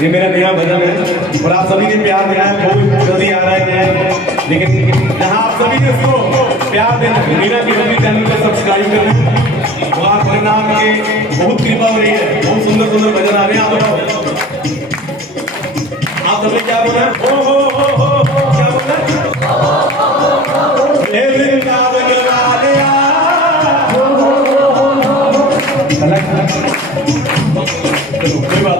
ये मेरा नया भजन है और आप सभी ने प्यार देना है, बहुत जल्दी आ रहा है, लेकिन जहाँ आप सभी ने उसको प्यार देना है, मेरा भी सभी चैनल को सब्सक्राइब करना, वहाँ परिणाम के बहुत कृपा हो रही है, बहुत सुंदर सुंदर भजन आ रहे हैं। आप बताओ, आप सबने क्या बोला? हो क्या बोला? कोई बात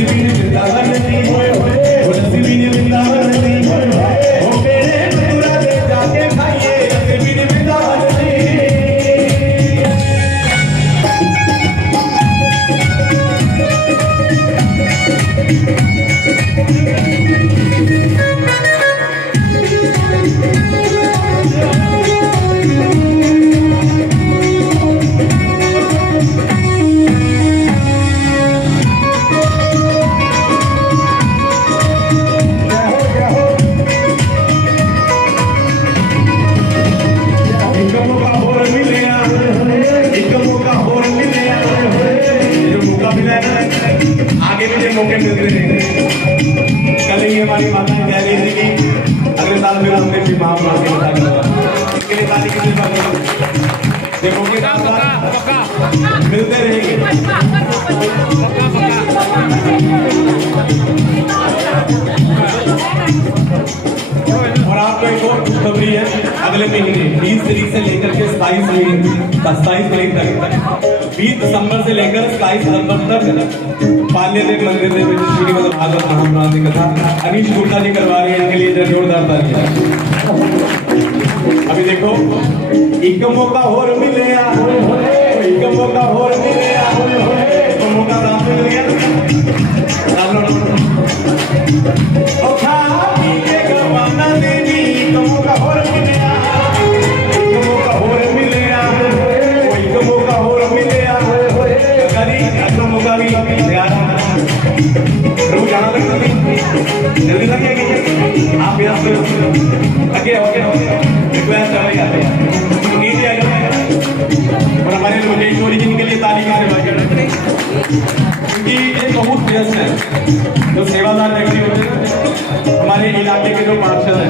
लक्ष्मी ने वृंदावन दी, वो लक्ष्मी ने वृंदावन दी, वो पेड़े मथुरा दे जाके खाइए, लक्ष्मी ने वृंदावन दी। आगे भी जो मौके मिलते रहेंगे। कल ही हमारी माता कह रही थी कि अगले साल मेरा हमने भी महापुराण के बता दिया, इसके लिए ताली कितनी बात ये मौके मिलते रहेंगे। और आपको एक और खुशखबरी है, अगले महीने 20 तारीख से लेकर के 27 तारीख तक 20 दिसंबर से लेकर 27 दिसंबर तक पाल्यदेव मंदिर में श्रीमद् भागवत महापुराण की कथा अनीश गुप्ता जी करवा रहे हैं, इनके लिए जोरदार तालियां। अभी देखो, एक मौका और मिले, एक मौका और मिले, तो मौका रात मिल गया। गवाना देवी एक मौका और मिले, एक मौका और मिले, एक मौका और मिले, कभी मौका भी रुक जाना लगता नहीं, जल्दी लगेगी आप यहाँ पे आगे रिक्वेस्ट कर रहे नीचे आ जाए। और हमारे लोकेश्वरी जी के लिए ताली का क्योंकि ये बहुत व्यस्त है, जो सेवादार व्यक्ति होते हैं हमारे इलाके के जो पार्षद हैं।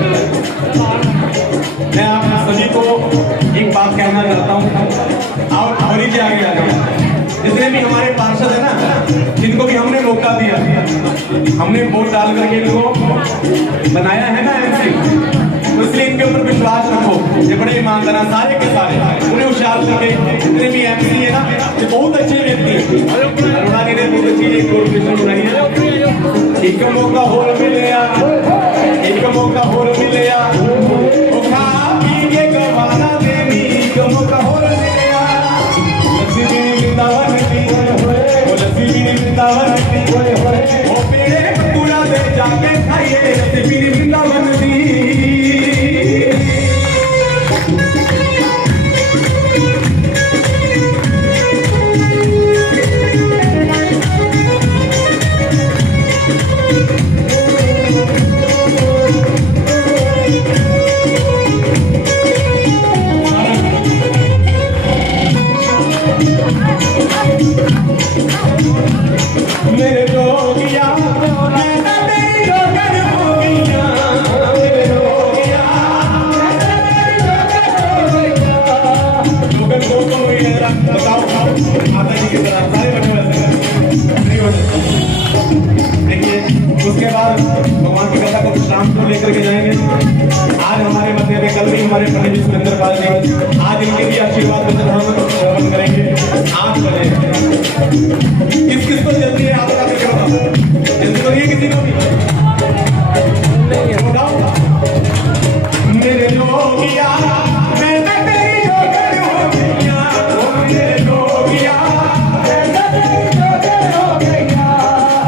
मैं आप सभी को एक बात कहना चाहता हूँ, और हमारी के आगे आ जाए, जितने भी हमारे पार्षद है ना, जिनको भी हमने मौका दिया, हमने वोट डाल करके इनको बनाया है ना एमसी, तो इसलिए इनके ऊपर विश्वास रखो। ये बड़े ईमानदार हैं सारे के सारे, उन्हें होशियार करके जितने भी एमसी है ना, ये बहुत अच्छे व्यक्ति हैं। अरुणा जी ने बहुत अच्छी एक कॉर्पोरेशन बनाई है। एक मौका और मिले, एक मौका और मिले, वो खा पी के गवाना देवी, एक मौका और मिले, वृंदावन दी, वो लक्ष्मी ने वृंदावन दी, वो पेड़े मथुरा दे जाके खाइए, लक्ष्मी ने वृंदावन दी। मेरे जोगिया मैं तेरी जोगन हो गईया, मेरे जोगिया मैं तेरी जोगन हो गईया। बताओ माता जी की तरह सारे बने वैसे देखिए। उसके बाद भगवान की कथा को विश्राम को लेकर के जाएंगे। आज हमारे मध्य में, कल भी हमारे पंडित जी सुरेंद्र पाल जी, आज इनके भी आशीर्वाद वचन हम श्रवण करेंगे 8 बजे। किस किस को जल्दी है आपका भी बताओ, जल्दी तो नहीं किसी को भी बताओ। मेरे जोगिया मैं तेरी जोगन हो गईया, मेरे जोगिया मैं तेरी जोगन हो गईया,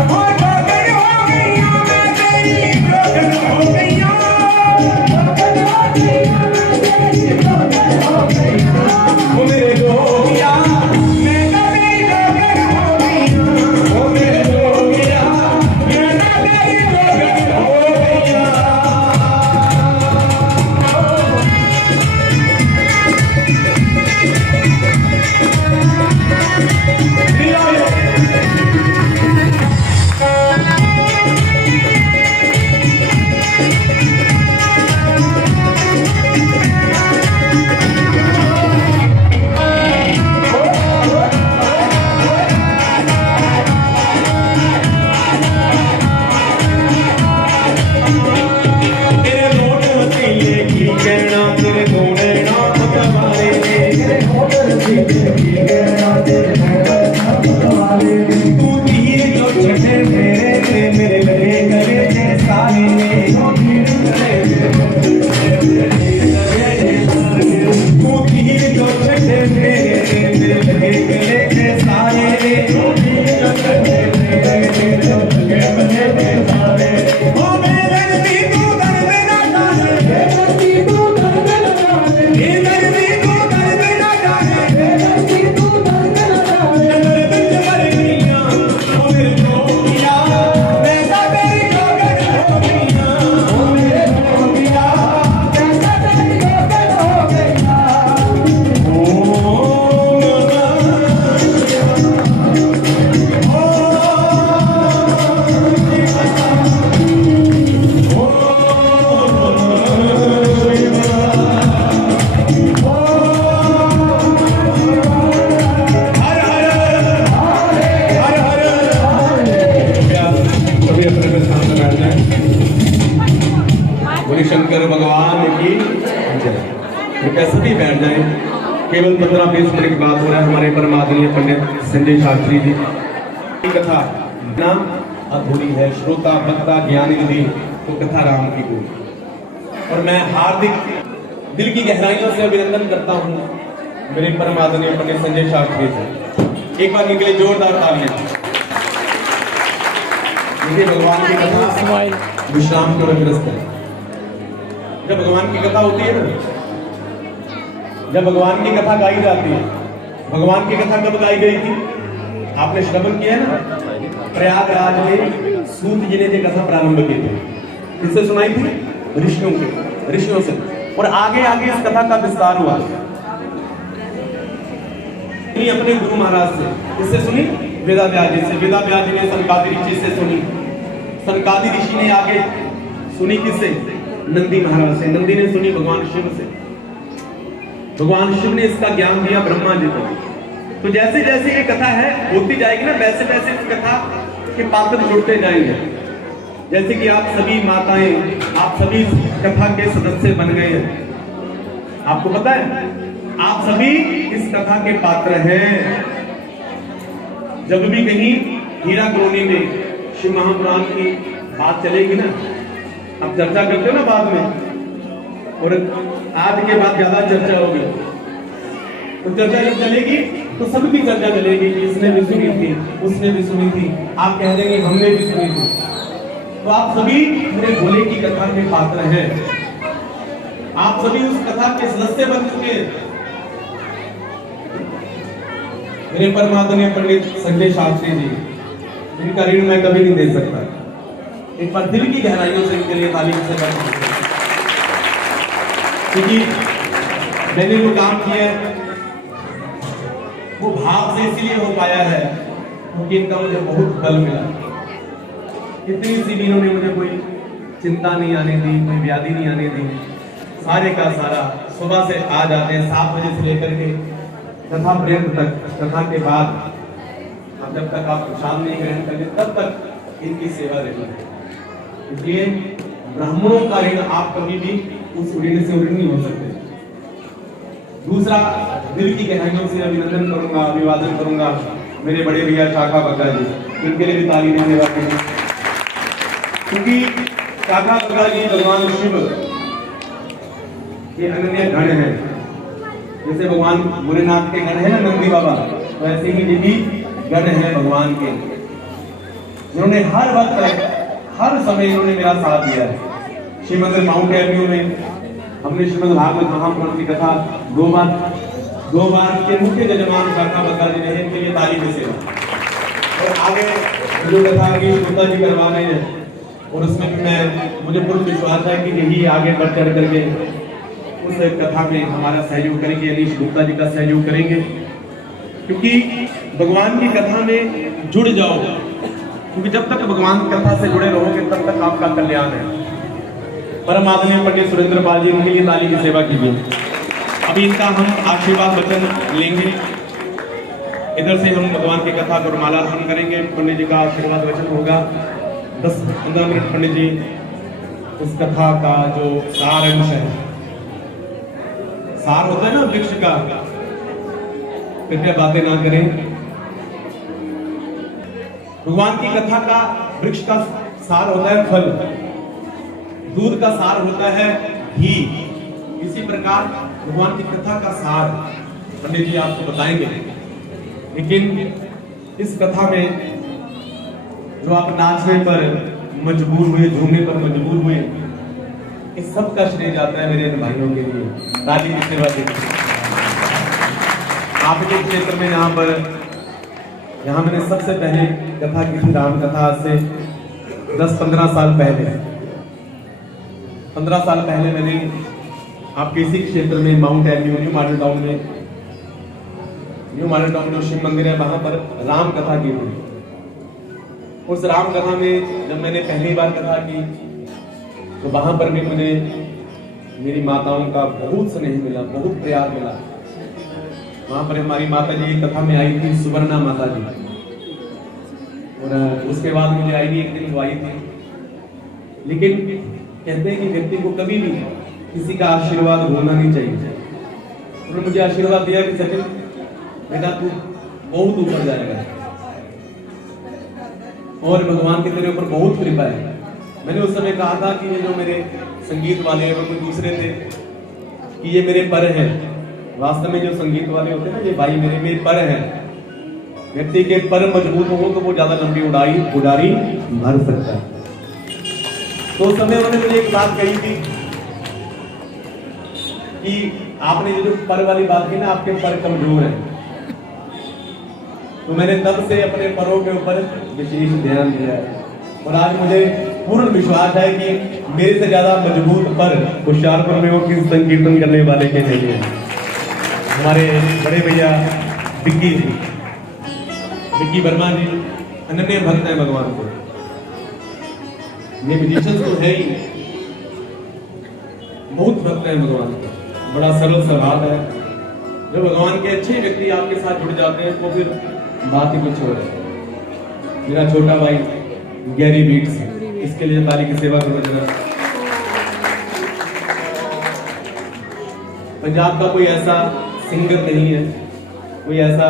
ओ जोगन हो गईया, मैं तेरी जोगन हो गईया, जोगन हो गईया, मैं तेरी जोगन हो गईया, ओ मेरे जोगिया मैं तेरी जोगन हो गईया। कृपया सभी बैठ जाएं। केवल 15-20 मिनट की बात हो रहा है। हमारे परम आदरणीय पंडित संजय शास्त्री जी की कथा नाम अधूरी है, श्रोता वक्ता ज्ञान निधि तो कथा राम की गोरी। और मैं हार्दिक दिल की गहराइयों से अभिनंदन करता हूँ मेरे परम आदरणीय पंडित संजय शास्त्री से। एक बार निकले जोरदार तालियां। देखिए भगवान की कथा विश्राम को ग्रस्त है। जब भगवान की कथा होती है ना, जब भगवान की कथा गाई जाती है, भगवान की कथा कब गाई गई थी? आपने श्रवण किया ना, प्रयागराज में सूत जी ने ये कथा प्रारंभ की थी। किससे सुनाई थी? ऋषियों से। और आगे आगे इस कथा का विस्तार हुआ अपने गुरु महाराज से। किससे सुनी? वेदाव्यास जी से। वेदाव्यास जी ने सनकादि ऋषि से सुनी। सनकादि ऋषि ने आगे सुनी किससे? नंदी महाराज से। नंदी ने सुनी भगवान शिव से। भगवान शिव ने इसका ज्ञान दिया ब्रह्मा जी को। तो जैसे जैसे ये कथा है होती जाएगी ना, वैसे वैसे इस कथा के पात्र जुड़ते जाएंगे। जैसे कि आप सभी माताएं, आप सभी कथा के सदस्य बन गए हैं। आपको पता है आप सभी इस कथा के पात्र हैं। जब भी कहीं हीरा कॉलोनी में शिव महापुराण की बात चलेगी ना, आप चर्चा करते हो ना बाद में, और आज के बाद ज्यादा चर्चा होगी, तो चर्चा जब चलेगी तो सबकी चर्चा चलेगी कि इसने भी सुनी थी, उसने भी सुनी थी, आप कह देंगे हमने भी सुनी थी। तो आप सभी मेरे भोले की कथा के पात्र हैं। आप सभी उस कथा के सदस्य बन चुके हैं। मेरे परम आदरणीय पंडित संजय शास्त्री जी, इनका ऋण मैं कभी नहीं दे सकता। एक बार दिल की गहराइयों से इनके लिए ताली से करता, क्योंकि मैंने जो काम किया है वो भाव से इसलिए हो पाया है क्योंकि इनका मुझे बहुत बल मिला। इतनी सी भी इन्होंने मुझे कोई चिंता नहीं आने दी, कोई व्याधि नहीं आने दी। सारे का सारा सुबह से आ जाते हैं 7 बजे से लेकर के कथा पर्यंत तक, कथा के बाद अब जब तक आप प्रसाद नहीं ग्रहण करें तब तक इनकी सेवा रहती है। इसलिए ब्राह्मणों का ऋण आप कभी भी उस ऋण से ऋण नहीं हो सकते। दूसरा, दिल की गहराइयों से अभिनंदन करूंगा, अभिवादन करूंगा मेरे बड़े भैया शाखा बग्गा जी, इनके लिए भी ताली देने वाले हैं। क्योंकि शाखा बग्गा जी भगवान शिव के अनन्य गण है। जैसे भगवान भोलेनाथ के गण है ना नंदी बाबा, तो ऐसे ही ये भी गण है भगवान के, जिन्होंने हर वक्त हर समय इन्होंने मेरा साथ दिया है। श्रीमंदिर माउंट एवेन्यू में हमने श्रीमद् भागवत महापुराण की कथा दो बार के मुख्य जजमान शाखा बग्गा जी ने, इनके लिए ताली में सेवा। और आगे जो कथा अभी गुप्ता जी करवा रहे हैं, और उसमें भी मुझे पूर्ण विश्वास है कि यही आगे बढ़ चढ़ करके उस कथा में हमारा सहयोग करेंगे, अनीश गुप्ता जी का सहयोग करेंगे। क्योंकि भगवान की कथा में जुड़ जाओ, क्योंकि जब तक भगवान की कथा से जुड़े रहोगे तब तक आपका कल्याण है। परम आदरणीय पंडित सुरेंद्र पाल जी, उनके लिए ताली की सेवा कीजिए। अभी इनका हम आशीर्वाद वचन लेंगे। इधर से हम भगवान की कथा को माला अर्पण करेंगे। पंडित जी का आशीर्वाद वचन होगा। 10-15 मिनट पंडित जी उस कथा का जो सार अंश है, सार होता है ना वृक्ष का, कृपया बातें ना करें। भगवान की कथा का वृक्ष का सार होता है फल, दूध का सार होता है घी। इसी प्रकार भगवान की कथा का सार पंडित जी आपको बताएंगे। लेकिन इस कथा में जो आप नाचने पर मजबूर हुए, झूमने पर मजबूर हुए, इस सब का श्रेय जाता है मेरे भाइयों के लिए। ताली की सेवा दीजिए। आपके क्षेत्र में यहाँ मैंने सबसे पहले कथा की थी राम कथा, आज से 10-15 साल पहले। 15 साल पहले मैंने आपके इसी क्षेत्र में mount Avenue new model town में शिव मंदिर है, वहां पर राम कथा की थी। उस राम कथा में जब मैंने पहली बार कथा की तो वहां पर भी मुझे मेरी माताओं का बहुत स्नेह मिला, बहुत प्यार मिला। वहां पर हमारी माता जी कथा में आई थी, सुवर्णा माता जी, और उसके बाद मुझे आई भी एक दिन वो आई थी। लेकिन कहते हैं कि व्यक्ति को कभी भी किसी का आशीर्वाद होना नहीं चाहिए। उन्होंने मुझे आशीर्वाद दिया कि सचिन बेटा तू बहुत ऊपर जाएगा और भगवान की तेरे ऊपर बहुत कृपा है। मैंने उस समय कहा था कि ये जो मेरे संगीत वाले और कोई दूसरे थे कि ये मेरे पर हैं। वास्तव में जो संगीत वाले होते हैं ना, ये भाई मेरे पर हैं। व्यक्ति के पर मजबूत हो तो वो ज्यादा लंबी उड़ारी भर सकता है। तो उस समय उन्होंने मुझे एक बात कही थी कि आपने ये जो पर वाली बात की ना, आपके पर कमजोर है। तो मैंने तब से अपने परों के ऊपर विशेष ध्यान दिया है और आज मुझे पूर्ण विश्वास है कि मेरे से ज्यादा मजबूत पर होशियारपुर में वो किस संकीर्तन करने वाले के नहीं है। हमारे बड़े भैया विक्की वर्मा जी अनन्य भक्त है भगवान को। ये म्यूजिशियन तो है ही, बहुत भक्त है भगवान को, बड़ा सरल स्वभाव है। जब भगवान के अच्छे व्यक्ति आपके साथ जुड़ जाते हैं तो फिर बात ही कुछ हो रहा है। मेरा छोटा भाई गैरी बीट्स, इसके लिए ताली की सेवा करो जरा। पंजाब का कोई ऐसा सिंगर नहीं है, कोई ऐसा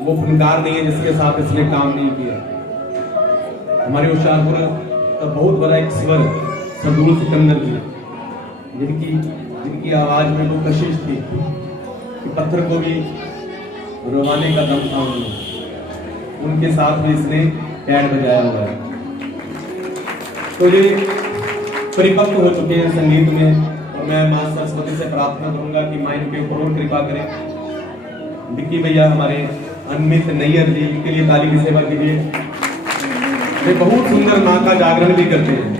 वो फनकार नहीं है जिसके साथ इसने काम नहीं किया। हमारे होशियारपुर का बहुत बड़ा एक स्वर सरदूल सिकंदर जी, जिनकी आवाज में वो कशिश थी कि पत्थर को भी रोवाने का दम था उनमें। उनके साथ भी इसने पैड बजाया हुआ है। तो ये परिपक्व हो चुके हैं संगीत में और मैं मां सरस्वती से प्रार्थना करूंगा कि मां इनके ऊपर और कृपा करें। विक्की भैया हमारे अनमित नैयर जी, इनके लिए ताली की सेवा कीजिए। वे बहुत सुंदर मां का जागरण भी करते हैं।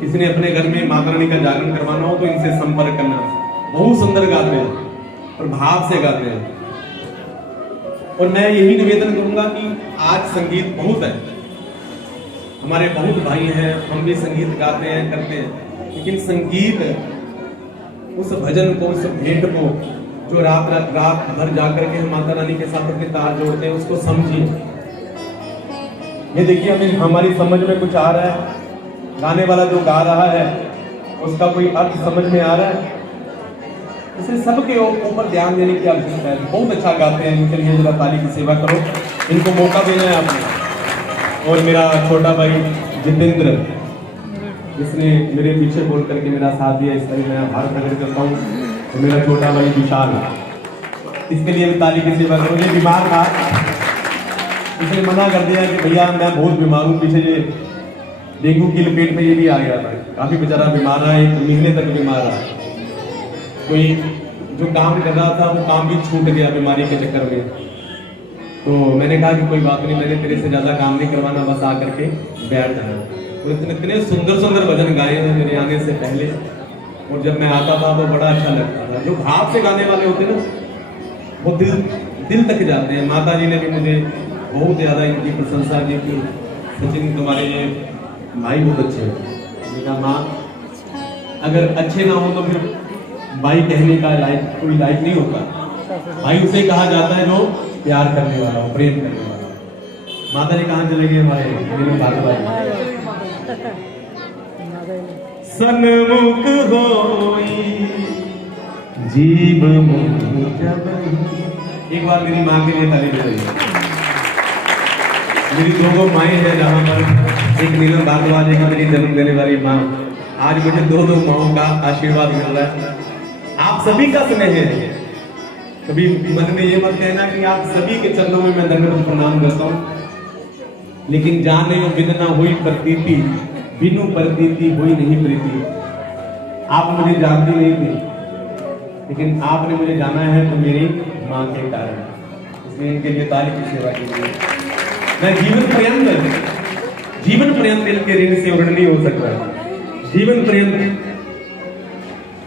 किसी ने अपने घर में माता रानी का जागरण करवाना हो तो इनसे संपर्क करना। बहुत सुंदर गाते हैं और भाव से गाते हैं। और मैं यही निवेदन करूंगा कि आज संगीत बहुत है, हमारे बहुत भाई हैं, हम भी संगीत गाते हैं करते हैं, लेकिन संगीत उस भजन को, उस भेंट को जो रात भर जाकर के हम माता रानी के साथ अपने तार जोड़ते हैं, उसको समझिए। ये देखिए हमें हमारी समझ में कुछ आ रहा है, गाने वाला जो गा रहा है उसका कोई अर्थ समझ में आ रहा है, इसे सबके ऊपर ध्यान देने की आवश्यकता है। बहुत अच्छा गाते हैं, इनके लिए जरा ताली की सेवा करो, इनको मौका देना है आपने। और मेरा छोटा भाई जितेंद्र, जिसने मेरे पीछे बोल करके मेरा साथ दिया, इस तरह मैं आभार प्रकट करता हूँ। तो मेरा छोटा भाई विशाल, इसके लिए भी ताली की सेवा करो। ये बीमार था, इसने मना कर दिया कि भैया मैं बहुत बीमार हूँ, पीछे ये डेंगू की लपेट में ये भी आ गया था, काफी बेचारा बीमार रहा, 1 महीने तक बीमार रहा। कोई जो काम कर रहा था वो काम भी छूट गया बीमारी के चक्कर में। तो मैंने कहा कि कोई बात नहीं, मैंने तेरे से ज्यादा काम नहीं करवाना, बस आकर के बैठ जाना। तो इतने सुंदर सुंदर भजन गाए हैं मेरे आने से पहले, और जब मैं आता था तो बड़ा अच्छा लगता था। जो भाव से गाने वाले होते हैं ना, वो दिल तक जाते हैं। माता जी ने भी मुझे बहुत ज्यादा इनकी प्रशंसा की कि सचिन तुम्हारे ये भाई बहुत अच्छे हैं। माँ अगर अच्छे ना हो तो फिर भाई कहने का कोई लायक नहीं होता। भाई उसे कहा जाता है जो प्यार करने वाला हो, प्रेम करने वाला। माता जी कहाँ चले गए हमारे मेरे भाई? सन्मुख होई जीव मुख जब। एक बार मेरी माँ के लिए ताली बजाइए। मेरी 2 माएँ हैं, जहाँ पर एक नीलम भारद्वाज, एक मेरी जन्म देने वाली माँ। आज मुझे 2 माओं का आशीर्वाद मिल रहा है। आप सभी का स्नेह है। कभी मन में ये मत कहना कि आप सभी के चरणों में मैं दंडवत प्रणाम करता हूँ, लेकिन जाने बिन ना हुई प्रतीति, बिनु प्रतीति हुई नहीं प्रीति। आप मुझे जानते नहीं थे, लेकिन आपने मुझे जाना है तो मेरी माँ के कारण, इसलिए इनके लिए ताली की सेवा कीजिए। मैं जीवन पर्यंत इनके ऋण से ऋण नहीं हो सकता, जीवन पर्यंत।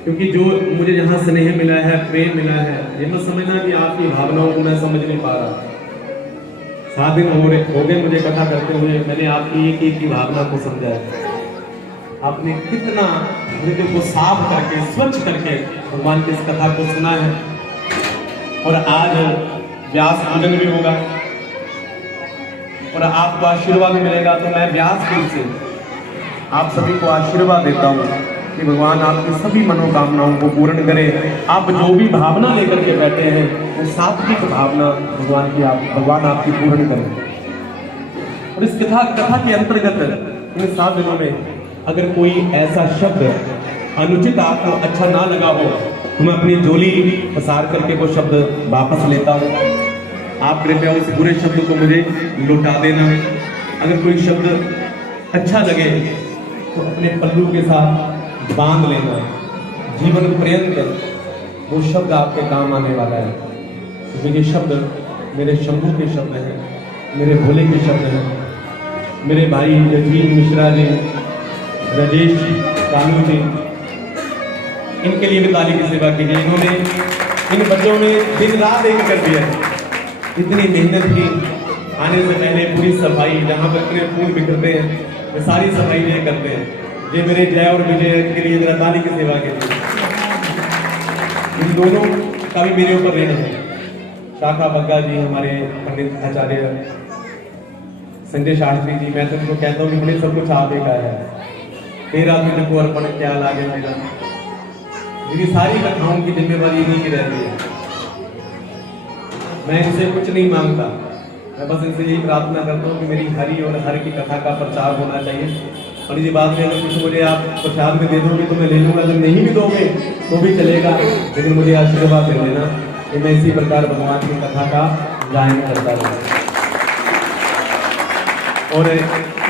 क्योंकि जो मुझे जहाँ स्नेह मिला है, प्रेम मिला है, ये मत समझना कि आपकी भावनाओं को मैं समझ नहीं पा रहा। 7 दिन हो गए मुझे कथा करते हुए, मैंने आपकी एक की भावना को समझा है। आपने कितना हृदय को साफ करके, स्वच्छ करके भगवान की इस कथा को सुना है। और आज व्यास पूजन भी होगा और आपको आशीर्वाद मिलेगा। तो मैं व्यासपुर से आप सभी को आशीर्वाद देता हूँ कि भगवान आपकी सभी मनोकामनाओं को पूर्ण करे। आप जो भी भावना लेकर के बैठे हैं वो सात्विक भावना भगवान आपकी पूर्ण करें। और इस कथा के अंतर्गत इन 7 दिनों में अगर कोई ऐसा शब्द अनुचित आपको अच्छा ना लगा हो तो मैं अपनी झोली पसार करके वो शब्द वापस लेता हूँ। आप कृपया उस बुरे शब्द को मुझे लौटा देना। अगर कोई शब्द अच्छा लगे तो अपने पल्लू के साथ बांध लेना। जीवन पर्यंत वो शब्द आपके काम आने वाला है। क्योंकि ये शब्द मेरे शंभू के शब्द हैं, मेरे भोले के शब्द हैं। मेरे भाई यजवीन मिश्रा जी, राजेश जी, कानू जी, इनके लिए भी ताली की सेवा की गई। इन्होंने इन बच्चों ने दिन रात एक कर दिया, इतनी मेहनत की। आने से पहले पूरी सफाई, जहाँ पर पूरे फूल बिखरते हैं ये सारी सफाई ये करते हैं। ये मेरे जय और विजय के लिए जरा ताली की सेवा के लिए। इन दोनों का भी मेरे ऊपर ऋण है। शाखा बग्गा जी, हमारे पंडित आचार्य संजय शास्त्री जी, मैं तुमको कहता हूँ कि मुझे सब कुछ आप ही का है। तेरा तुझको अर्पण क्या लागे मेरा। मेरी सारी कथाओं की जिम्मेवारी इन्हीं की रहती है। मैं इनसे कुछ नहीं मांगता, मैं बस इनसे यही प्रार्थना करता हूँ कि मेरी हरि और हर की कथा का प्रचार होना चाहिए। और ये बात में अगर कुछ मुझे आप प्रसाद में दे दोगे तो मैं ले लूँगा, अगर नहीं भी दोगे तो भी चलेगा, लेकिन मुझे आशीर्वाद दे देना कि मैं इसी प्रकार भगवान की कथा का गायन करता रहूँ। और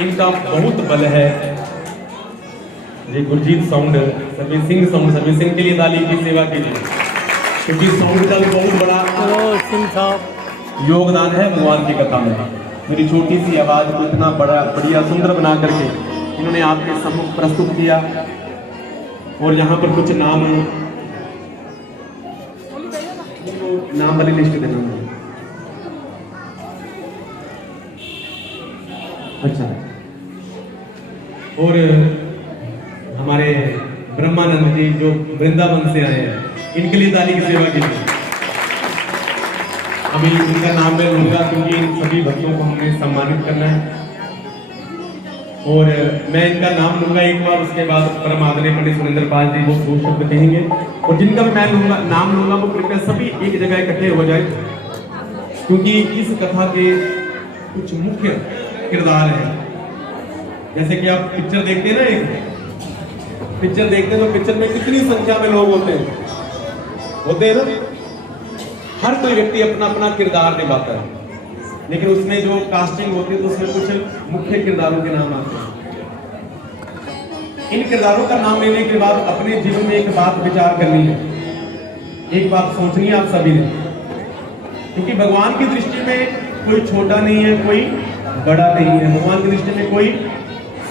इनका बहुत बल है। ये Gurjeet sound, service Singh sound, service Singh के लिए ताली की सेवा कीजिए, क्योंकि साउंड का भी बहुत बड़ा योगदान है भगवान की कथा में। मेरी छोटी सी आवाज को इतना बड़ा बढ़िया सुंदर बना करके इन्होंने आपके सम्मुख प्रस्तुत किया। और यहाँ पर कुछ नाम वाली लिस्ट देना। अच्छा, और हमारे ब्रह्मानंद जी जो वृंदावन से आए हैं, इनके लिए ताली की सेवा कीजिए। अभी इनका नाम मैं लूंगा क्योंकि इन सभी भक्तों को हमने सम्मानित करना है। और मैं इनका नाम लूंगा एक बार, उसके बाद परम आदरणीय पंडित सुरेंद्र पाल जी वो 2 शब्द कहेंगे। और जिनका मैं नाम लूंगा वो कृपया सभी एक जगह इकट्ठे हो जाए, क्योंकि इस कथा के कुछ मुख्य किरदार है। जैसे कि आप पिक्चर देखते हैं ना, एक पिक्चर देखते हैं तो पिक्चर में कितनी संख्या में लोग होते हैं ना। हर कोई व्यक्ति अपना अपना किरदार निभाता है, लेकिन उसमें जो कास्टिंग होती है तो उसमें कुछ मुख्य किरदारों के नाम आते हैं। इन किरदारों का नाम लेने के बाद अपने जीवन में एक बात विचार करनी है, एक बात सोचनी है आप सभी ने, क्योंकि भगवान की दृष्टि में कोई छोटा नहीं है, कोई बड़ा नहीं है। भगवान की दृष्टि में कोई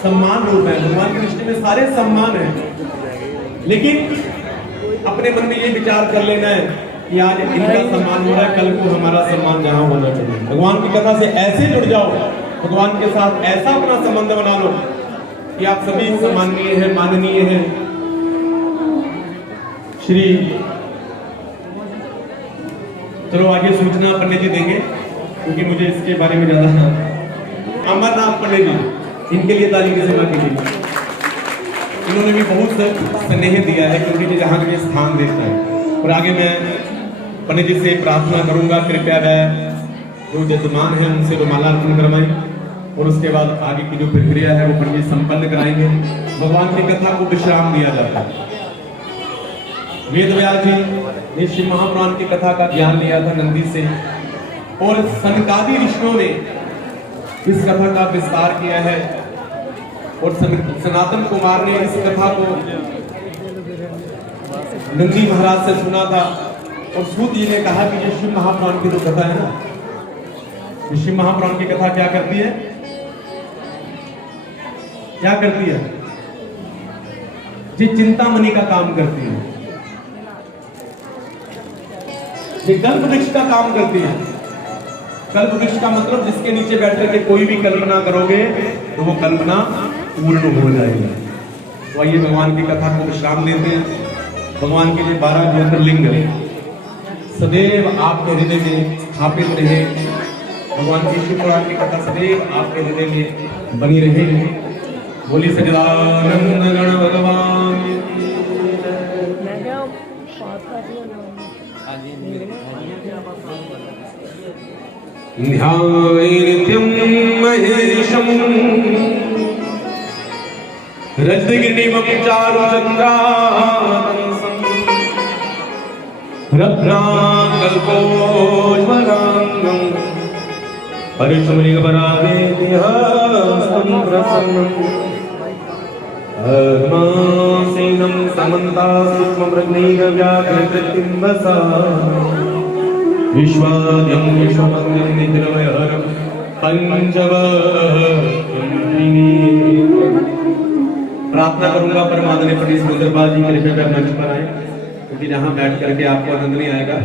सम्मान रूप है, भगवान की दृष्टि में सारे सम्मान है। लेकिन अपने मन में ये विचार कर लेना है कि आज इनका सम्मान हो रहा है, कल को हमारा सम्मान जहां होना चाहिए। भगवान की कथा से ऐसे जुड़ जाओ, भगवान के साथ ऐसा अपना संबंध बना लो कि आप सभी सम्माननीय हैं, माननीय हैं। श्री चलो आगे सूचना पंडित जी देंगे, क्योंकि मुझे इसके बारे में ज्यादा। अमरनाथ पंडित जी, इनके लिए ताली की सेवा कीजिए। इन्होंने भी बहुत स्नेह दिया है, क्योंकि जहाँ के स्थान देता है। और आगे मैं पंडित जी से प्रार्थना करूंगा, कृपया वह जो जजमान है उनसे रुमाला अर्पण करवाएं, और उसके बाद आगे की जो प्रक्रिया है वो पंडित संपन्न कराएंगे। भगवान की कथा को विश्राम दिया जाता है। वेद व्यास जी ने शिव महापुराण की कथा का ज्ञान लिया था नंदी से, और सनकादि ऋषियों ने इस कथा का विस्तार किया है। और सनातन कुमार ने इस कथा को नंदी महाराज से सुना था, और सूत जी ने कहा कि ये शिव महापुराण की जो कथा है ना, ये शिव महापुराण की कथा क्या करती है, क्या करती है, ये चिंतामणि का काम करती है, ये कल्प वृक्ष का काम करती है। कल्प वृक्ष का मतलब जिसके नीचे बैठ करके कोई भी कल्पना करोगे तो वो कल्पना पूर्ण हो जाएगी। तो आइए भगवान की कथा को विश्राम देते हैं। भगवान के लिए 12 ज्योतिर्लिंग सदैव आपके हृदय में स्थापित रहे। भगवान की शिव पुराण की कथा सदैव आपके हृदय में बनी रहे। बोली सच्चिदानंद गण भगवान ध्यायेत्यं महेशं रजतगिरिवं चारुचन्द्रातंसं रत्नाकल्पोज्ज्वलाङ्गं परिशुमलिकपरावेद्यहस्तं प्रसन्नं पद्मासीनं समन्तासूक्ष्ममृगैर्व्याघ्रकृतिं वसा विश्वाद्यं विश्वमग्नं निद्रमयहरं पंचवक्त्रम्। प्रार्थना करूंगा परमात्मा पंडित सुंदरपाल जी कृपया कर मंच पर आए, क्योंकि जहां बैठ करके आपको आनंद नहीं आएगा,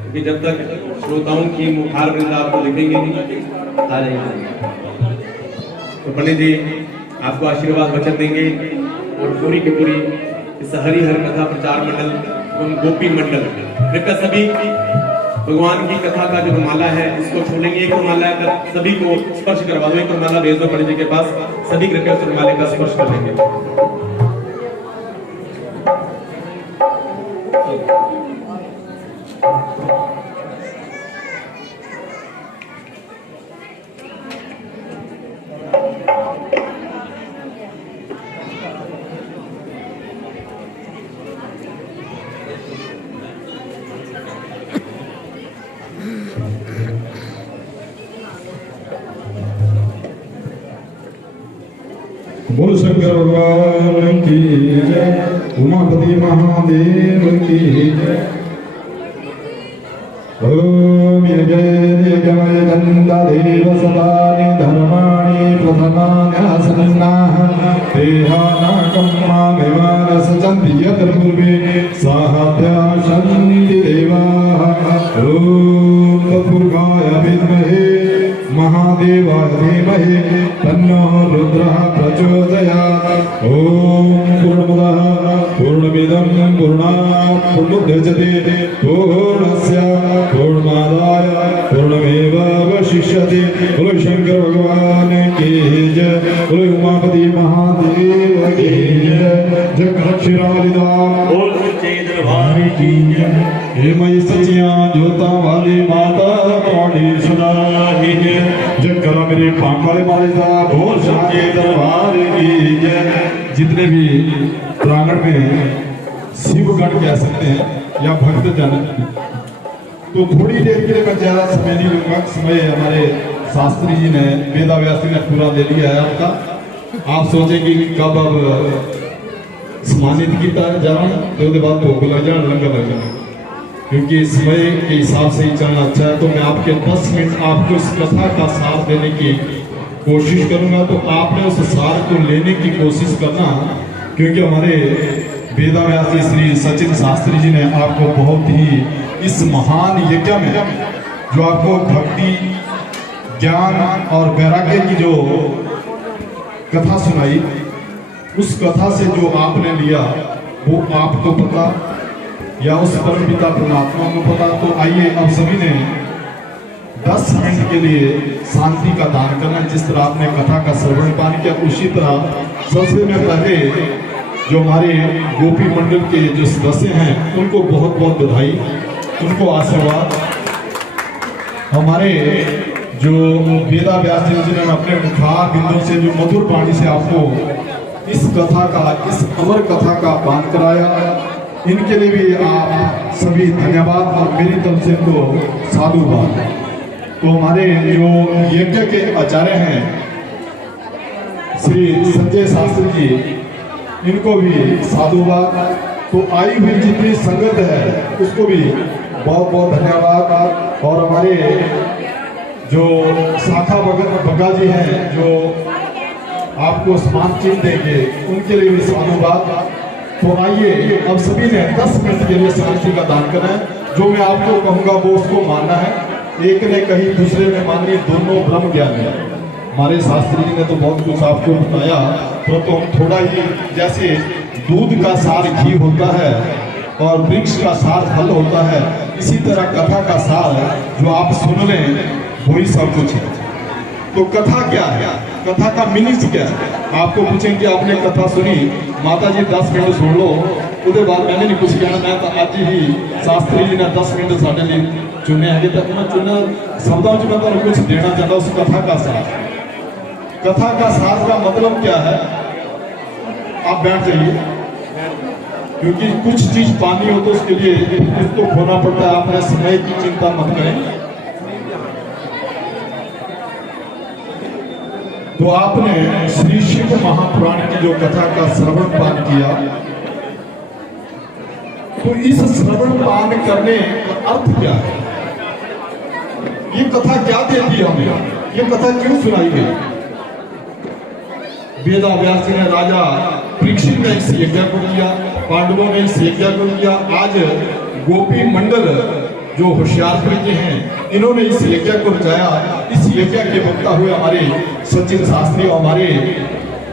क्योंकि जब तक श्रोताओं की मुखार वृंद आपको दिखेंगे नहीं आ जाएंगे। तो पंडित जी आपको आशीर्वाद वचन देंगे और पूरी की पूरी इस हरिहर कथा प्रचार मंडल एवं गोपी मंडल कृपया सभी भगवान की कथा का जो रुमाला है इसको छोड़ेंगे। एक रुमाला कर सभी को स्पर्श करवा दो, एक रुमाला भेज दो पंडित जी के पास, सभी कृपया उस रुमाले का स्पर्श कर लेंगे। बोल शंकर भगवान की जय, उमापति महादेव की जय। ओम यज्ञमय गंगादेव सदानि धर्माणि प्रथमान्यासन्नाः देहानाकं मामेवानसचन्ति यत्र पूर्वे साहाभ्यासन्ति देवाः। ओम तत्पुरुषाय विद्महे महादेवाय धीमहि तन्नो रुद्रः प्रचोदयात्। ओम पूर्णमदः पूर्णमिदं पूर्णात् पूर्णमुदच्यते पूर्णस्य पूर्णमादाय पूर्णमेवावशिष्यते। बोलो शंकर भगवान की जय, बोलो उमापति महादेव की जय। जय क्षीरावलिदान बोल सच्चे दरबार की जय। हे मई सचिया जोता वाली माता कौड़ी सुना की जय। जय करो मेरे पांव वाले माले सा बोल सच्चे दरबार की जय। जितने भी प्रांगण में शिवगण कह सकते हैं या भक्त जन, तो थोड़ी देर के लिए मैं ज्यादा समय नहीं लूंगा। समय हमारे शास्त्री जी ने वेदाव्यास जी ने पूरा दे लिया है आपका। आप सोचेंगे कि कब अब सम्मानित किया जाना, तो उसके बाद भोग लग जाना, लंगर लग जाना, क्योंकि समय के हिसाब से ही चलना अच्छा है। तो मैं आपके 10 मिनट आपको इस कथा का सार देने की कोशिश करूंगा, तो आपने उस सार को लेने की कोशिश करना, क्योंकि हमारे वेदाव्यास जी श्री सचिन शास्त्री जी ने आपको बहुत ही इस महान यज्ञ में जो आपको भक्ति ज्ञान और वैराग्य की जो कथा सुनाई, उस कथा से जो आपने लिया वो आपको पता या उस परम पिता परमात्मा को पता। तो आइए अब सभी ने 10 मिनट के लिए शांति का दान करना। जिस तरह आपने कथा का श्रवण पान किया, उसी तरह सबसे में पहले जो हमारे गोपी मंडल के जो सदस्य हैं उनको बहुत बहुत बधाई, उनको आशीर्वाद। हमारे जो वेदाव्यास जी ने अपने मुखार बिंदु से जो मधुर वाणी से आपको इस कथा का, इस अमर कथा का पान कराया, इनके लिए भी आप सभी धन्यवाद और मेरी तरफ से इनको साधुवाद। तो हमारे जो यज्ञ के आचार्य हैं श्री संजय शास्त्री जी, इनको भी साधुवाद। तो आई हुई जितनी संगत है उसको भी बहुत बहुत धन्यवाद। और हमारे जो शाखा बगा जी हैं जो आपको सम्मान चिन्ह देंगे, उनके लिए भी साधुवाद। तो आइए अब सभी ने 10 मिनट के लिए शांति का दान करना है। जो मैं आपको कहूँगा वो उसको मानना है। एक ने कही दूसरे ने मानी, दोनों ब्रह्म ज्ञान है। हमारे शास्त्री जी ने तो बहुत कुछ आपको बताया, तो हम थोड़ा ही, जैसे दूध का सार घी होता है और वृक्ष का सार फल होता है, इसी तरह कथा का सार जो आप सुन लें वही सब कुछ है। तो कथा क्या है, कथा का मीनिंग क्या है? आपको पूछेंगे आपने कथा सुनी, माता जी 10 मिनट सुन लो, उसके बाद मैंने नहीं कुछ कहना, मैं तो आज ही शास्त्री जी ने 10 मिनट साढ़े लिए चुने हैं, तक मैं चुना शब्दों में मैं तो कुछ देना चाहता हूँ। उस कथा का सार, कथा का सार का मतलब क्या है? आप बैठ जाइए, क्योंकि कुछ चीज पानी हो तो उसके लिए कुछ तो खोना पड़ता है। आपने समय की चिंता मत करें। तो आपने श्री शिव महापुराण की जो कथा का श्रवण पान किया, तो इस श्रवण पान करने का अर्थ क्या है? ये कथा क्या देती है हमें? ये कथा क्यों सुनाई गई? वेदा व्यास जी ने राजा परीक्षित ने इस यज्ञ को किया, पांडवों ने इस यज्ञ को किया। आज गोपी मंडल जो होशियारपुर के हैं, इन्होंने इस यज्ञ को रचाया। इस यज्ञ के वक्ता हुए हमारे सचिन शास्त्री और हमारे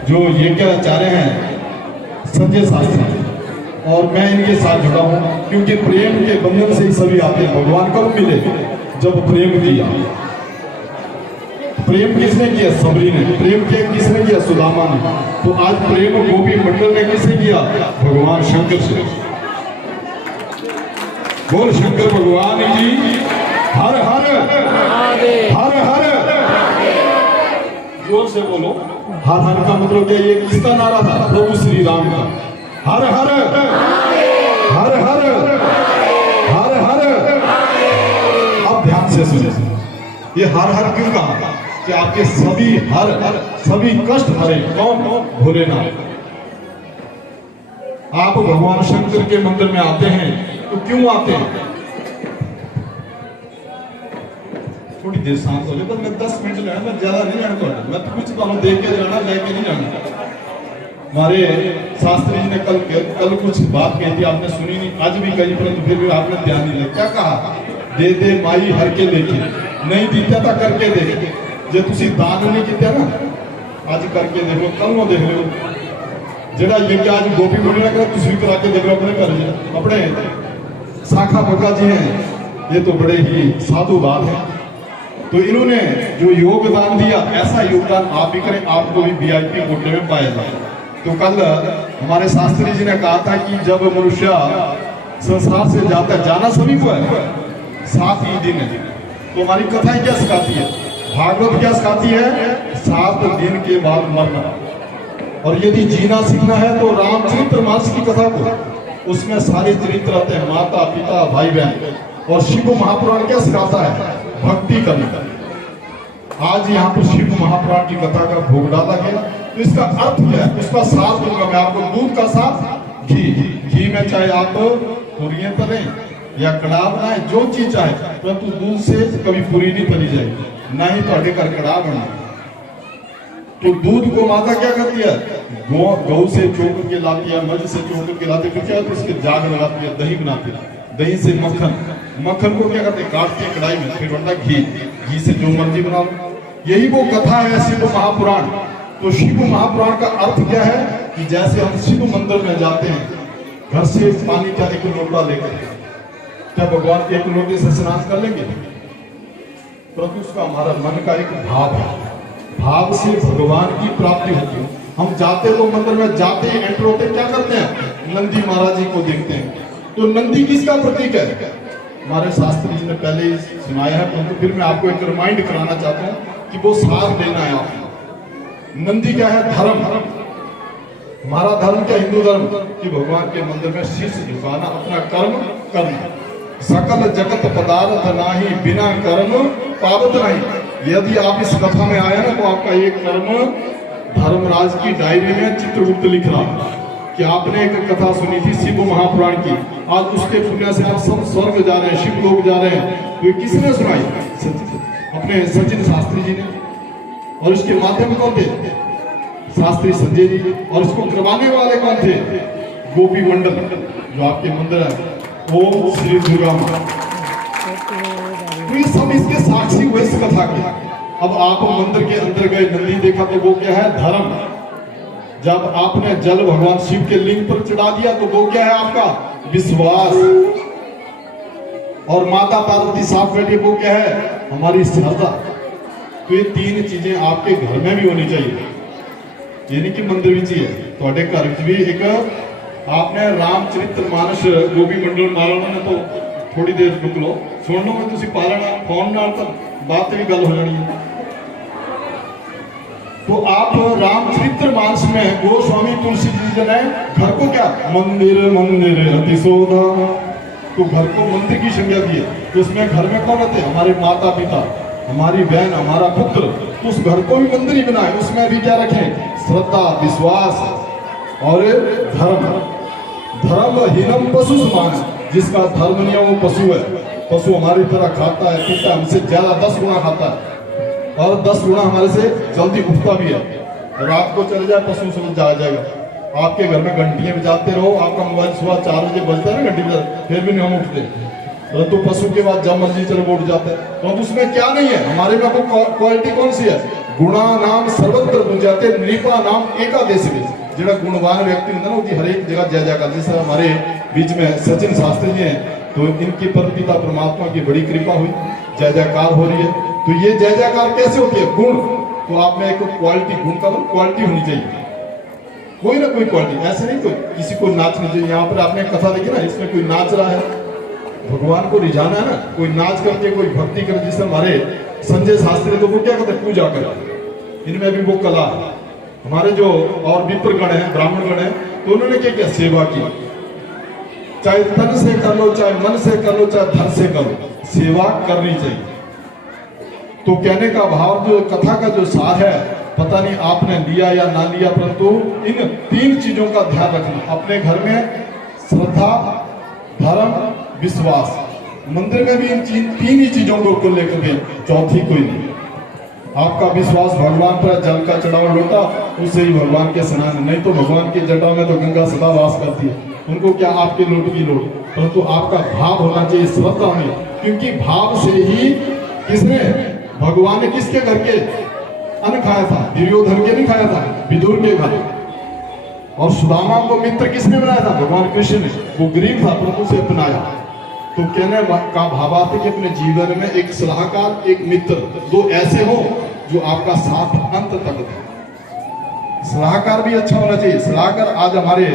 जो यज्ञाचार्य हैं संजय शास्त्री, और मैं इनके साथ जुड़ा हूँ क्योंकि प्रेम के बंधन से ही सभी आते हैं। भगवान कब मिले? जब प्रेम किया। प्रेम किसने किया? सबरी ने। प्रेम किया किसने किया? सुदामा ने। तो आज प्रेम गोपी मंडल ने किसने किया? भगवान शंकर से। बोल शंकर भगवान की हर हर हर हर। जोर से बोलो। हर हर का मतलब क्या? ये किसका नारा था? प्रभु श्री राम का। हर हर हर हर हर हर। अब ध्यान से सुनिए, ये हर हर क्यों कहा? कि आपके सभी हर सभी कष्ट हरे कौन? भोलेनाथ। आप भगवान शंकर के मंदिर में आते हैं तो क्यों आते हैं? थोड़ी देर शांत हो जाए, बस मैं 10 मिनट लेना, मैं ज्यादा नहीं लेना पड़ा। मैं तो कुछ तो देख के जाना, लेके नहीं जाना। हमारे शास्त्री जी ने कल कुछ बात कही थी, आपने सुनी नहीं, आज भी कही, परंतु फिर भी आपने ध्यान नहीं दिया। क्या कहा? दे दे माई हर के देखे, नहीं दीता था करके देखे। जे तुसी दान नहीं किया ना, आज करके देखो, कल नो देख लो। जेड़ा यज्ञ आज गोपी मंडल का तुसी भी करा के देख लो अपने घर। अपने शाखा बका जी हैं, ये तो बड़े ही साधु बात है। तो इन्होंने जो योगदान दिया, ऐसा योगदान आप भी करें, आपको भी VIP कोटे में पाया जाए। तो कल हमारे शास्त्री जी ने कहा था कि जब मनुष्य संसार से जाता, जाना सभी को है, 7 ही दिन है। तो हमारी कथाएं क्या सिखाती है? भागवत क्या सिखाती है? 7 दिन के बाद मरना। और यदि जीना सीखना है तो रामचरितमानस की कथा को, उसमें सारे चरित्र आते हैं, माता पिता भाई बहन। और शिव महापुराण क्या सिखाता है? भक्ति करना। आज यहाँ पर शिव महापुराण की कथा का भोग डाला गया। तो इसका अर्थ क्या है? उसका साथ दूंगा मैं आपको। दूध का साथ घी में, चाहे आप पूरियां तलें या कड़ाह बनाए, जो चीज चाहे, परंतु दूध से कभी पूरी नहीं तली जाएगी, ना ही तो घर कड़ाह बना। तो दूध को माता क्या करती है? गौ से चोक के लाती है, मज से चोक के लाती है, फिर क्या होता है? उसके जाग लगाती है, दही बनाती है, दही से मक्खन को क्या करते हैं? काटते हैं कढ़ाई में, फिर बनता घी से जो मर्जी बना लो। यही वो कथा है शिव महापुराण। तो शिव महापुराण का अर्थ क्या है? कि जैसे हम शिव मंदिर में जाते हैं, घर से पानी का एक लोटा लेकर, क्या भगवान के एक लोटे से स्नान कर लेंगे? परंतु उसका हमारा मन का एक भाव है, भाव से भगवान की प्राप्ति होती है। हम जाते तो मंदिर में जाते ही एंटर होते क्या करते हैं? नंदी महाराज जी को देखते हैं। तो नंदी किसका प्रतीक है? हमारे शास्त्री जी ने पहले ही सुनाया है, परंतु फिर मैं आपको एक रिमाइंड कराना चाहता हूँ कि वो साथ देना है आपको। नंदी क्या है? धर्म। हमारा धर्म क्या? हिंदू धर्म कि भगवान के मंदिर में शीश झुकाना, अपना कर्म करना। सकल जगत पदार्थ नाही, बिना कर्म पावत नहीं। यदि आप इस कथा में आए ना, तो आपका एक कर्म धर्मराज की डायरी में चित्रगुप्त लिख रहा कि आपने एक कथा सुनी थी शिव महापुराण की, आज उसके पुण्य से आप सब स्वर्ग जा रहे हैं, शिव लोग जा रहे हैं। तो ये किसने सुनाई? अपने सचिन शास्त्री जी ने। और इसके माध्यम कौन थे? शास्त्री संजय जी। और इसको करवाने वाले कौन थे? गोपी मंडल, जो आपके मंदिर है, ओम श्री दुर्गा मां। तो ये सब इसके साक्षी हुए इस कथा के। अब आप मंदिर के अंदर गए, नंदी देखा, तो वो क्या है? धर्म। जब आपने जल भगवान शिव के लिंग पर चढ़ा दिया, तो वो क्या है आपका? विश्वास। और माता पार्वती साथ बैठी, वो क्या है? हमारी श्रद्धा। तो ये तीन चीजें आपके घर में भी होनी चाहिए, ये नहीं कि मंदिर भी चाहिए, थोड़े घर भी एक आपने रामचरित्र मानस गोपी मंडल मारना ने तो थोड़ी देर रुक लो, सुन लो मैं तुसी पा लेना फोन नाल तो बात भी गल हो जानी है। तो आप रामचरित्र मानस में गोस्वामी तुलसी जी ने घर को क्या मंदिर मंदिर अति शोभा, तो घर को मंदिर की संज्ञा दी है। तो उसमें घर में कौन रहते हैं? हमारे माता पिता, हमारी बहन, हमारा पुत्र, तो उस घर को भी मंदिर ही बनाए। उसमें भी क्या रखें? श्रद्धा, विश्वास और धर्म। धर्म हीनम पशु समान, जिसका धर्म नहीं है वो पशु है। पशु हमारी तरह खाता है पीता है, हमसे ज्यादा 10 गुना खाता है और 10 गुना हमारे से जल्दी उठता भी है। रात को चले जाए पशु समझ जा जाएगा। आपके घर में घंटियां बजाते रहो, आपका मोबाइल सुबह 4 बजे बजता है ना, घंटी बजा, फिर भी नहीं हम उठते। परंतु पशु के बाद जब मर्जी चले वो उठ जाते हैं। तो उसमें क्या नहीं है? हमारे में वो क्वालिटी कौन सी है? गुणा नाम सर्वत्र गुंजाते, नृपा नाम एकादेश में। जेड़ा गुणवान व्यक्ति होता है ना, वो हर एक जगह जय जयकार। जैसे हमारे बीच में सचिन शास्त्री जी हैं, तो इनकी परमपिता परमात्मा की बड़ी कृपा हुई, जय जयकार हो रही है। तो ये जय जयकार कैसे होती है? गुण। तो आप में एक क्वालिटी, गुण का क्वालिटी होनी चाहिए, कोई ना कोई क्वालिटी। ऐसे नहीं कोई किसी को नाचनी चाहिए। यहाँ पर आपने कथा देखी ना, इसमें कोई नाच रहा है, भगवान को रिझाना है ना, कोई नाच करके कोई भक्ति करे। जिससे हमारे संजय शास्त्री तो वो क्या करते हैं? पूजा करते। इनमें भी वो कला है। हमारे जो और विप्र गण है, ब्राह्मण गण है, तो उन्होंने क्या किया? सेवा की। चाहे तन से कर लो, चाहे मन से कर लो, चाहे धन से कर लो, सेवा करनी चाहिए। तो कहने का भाव, जो कथा का जो सार है, पता नहीं आपने लिया या ना लिया, परंतु इन 3 चीजों का ध्यान रखना अपने घर में। श्रद्धा, धर्म, विश्वास। मंदिर में भी इन 3 ही चीजों को लेकर के, चौथी कोई नहीं। आपका विश्वास भगवान पर, जल का चढ़ावा लोटा, उससे ही भगवान के स्नान। नहीं तो भगवान की जटा में तो गंगा सदा वास करती है, उनको क्या आपके लोट की लोट। परंतु आपका भाव होना चाहिए, श्रद्धा में। क्योंकि भाव से ही किसने, भगवान ने किसके घर के अन्न खाया था? दुर्योधन के नहीं खाया था, विदुर के घर। और सुदामा को मित्र किसने बनाया था? भगवान कृष्ण ने। वो गरीब था परंतु उसे अपनाया। तो कहने का भावार्थ है कि अपने जीवन में एक सलाहकार, एक मित्र, 2 ऐसे हो जो आपका साथ अंत तक दे। सलाहकार भी अच्छा होना चाहिए। सलाहकार, आज हमारे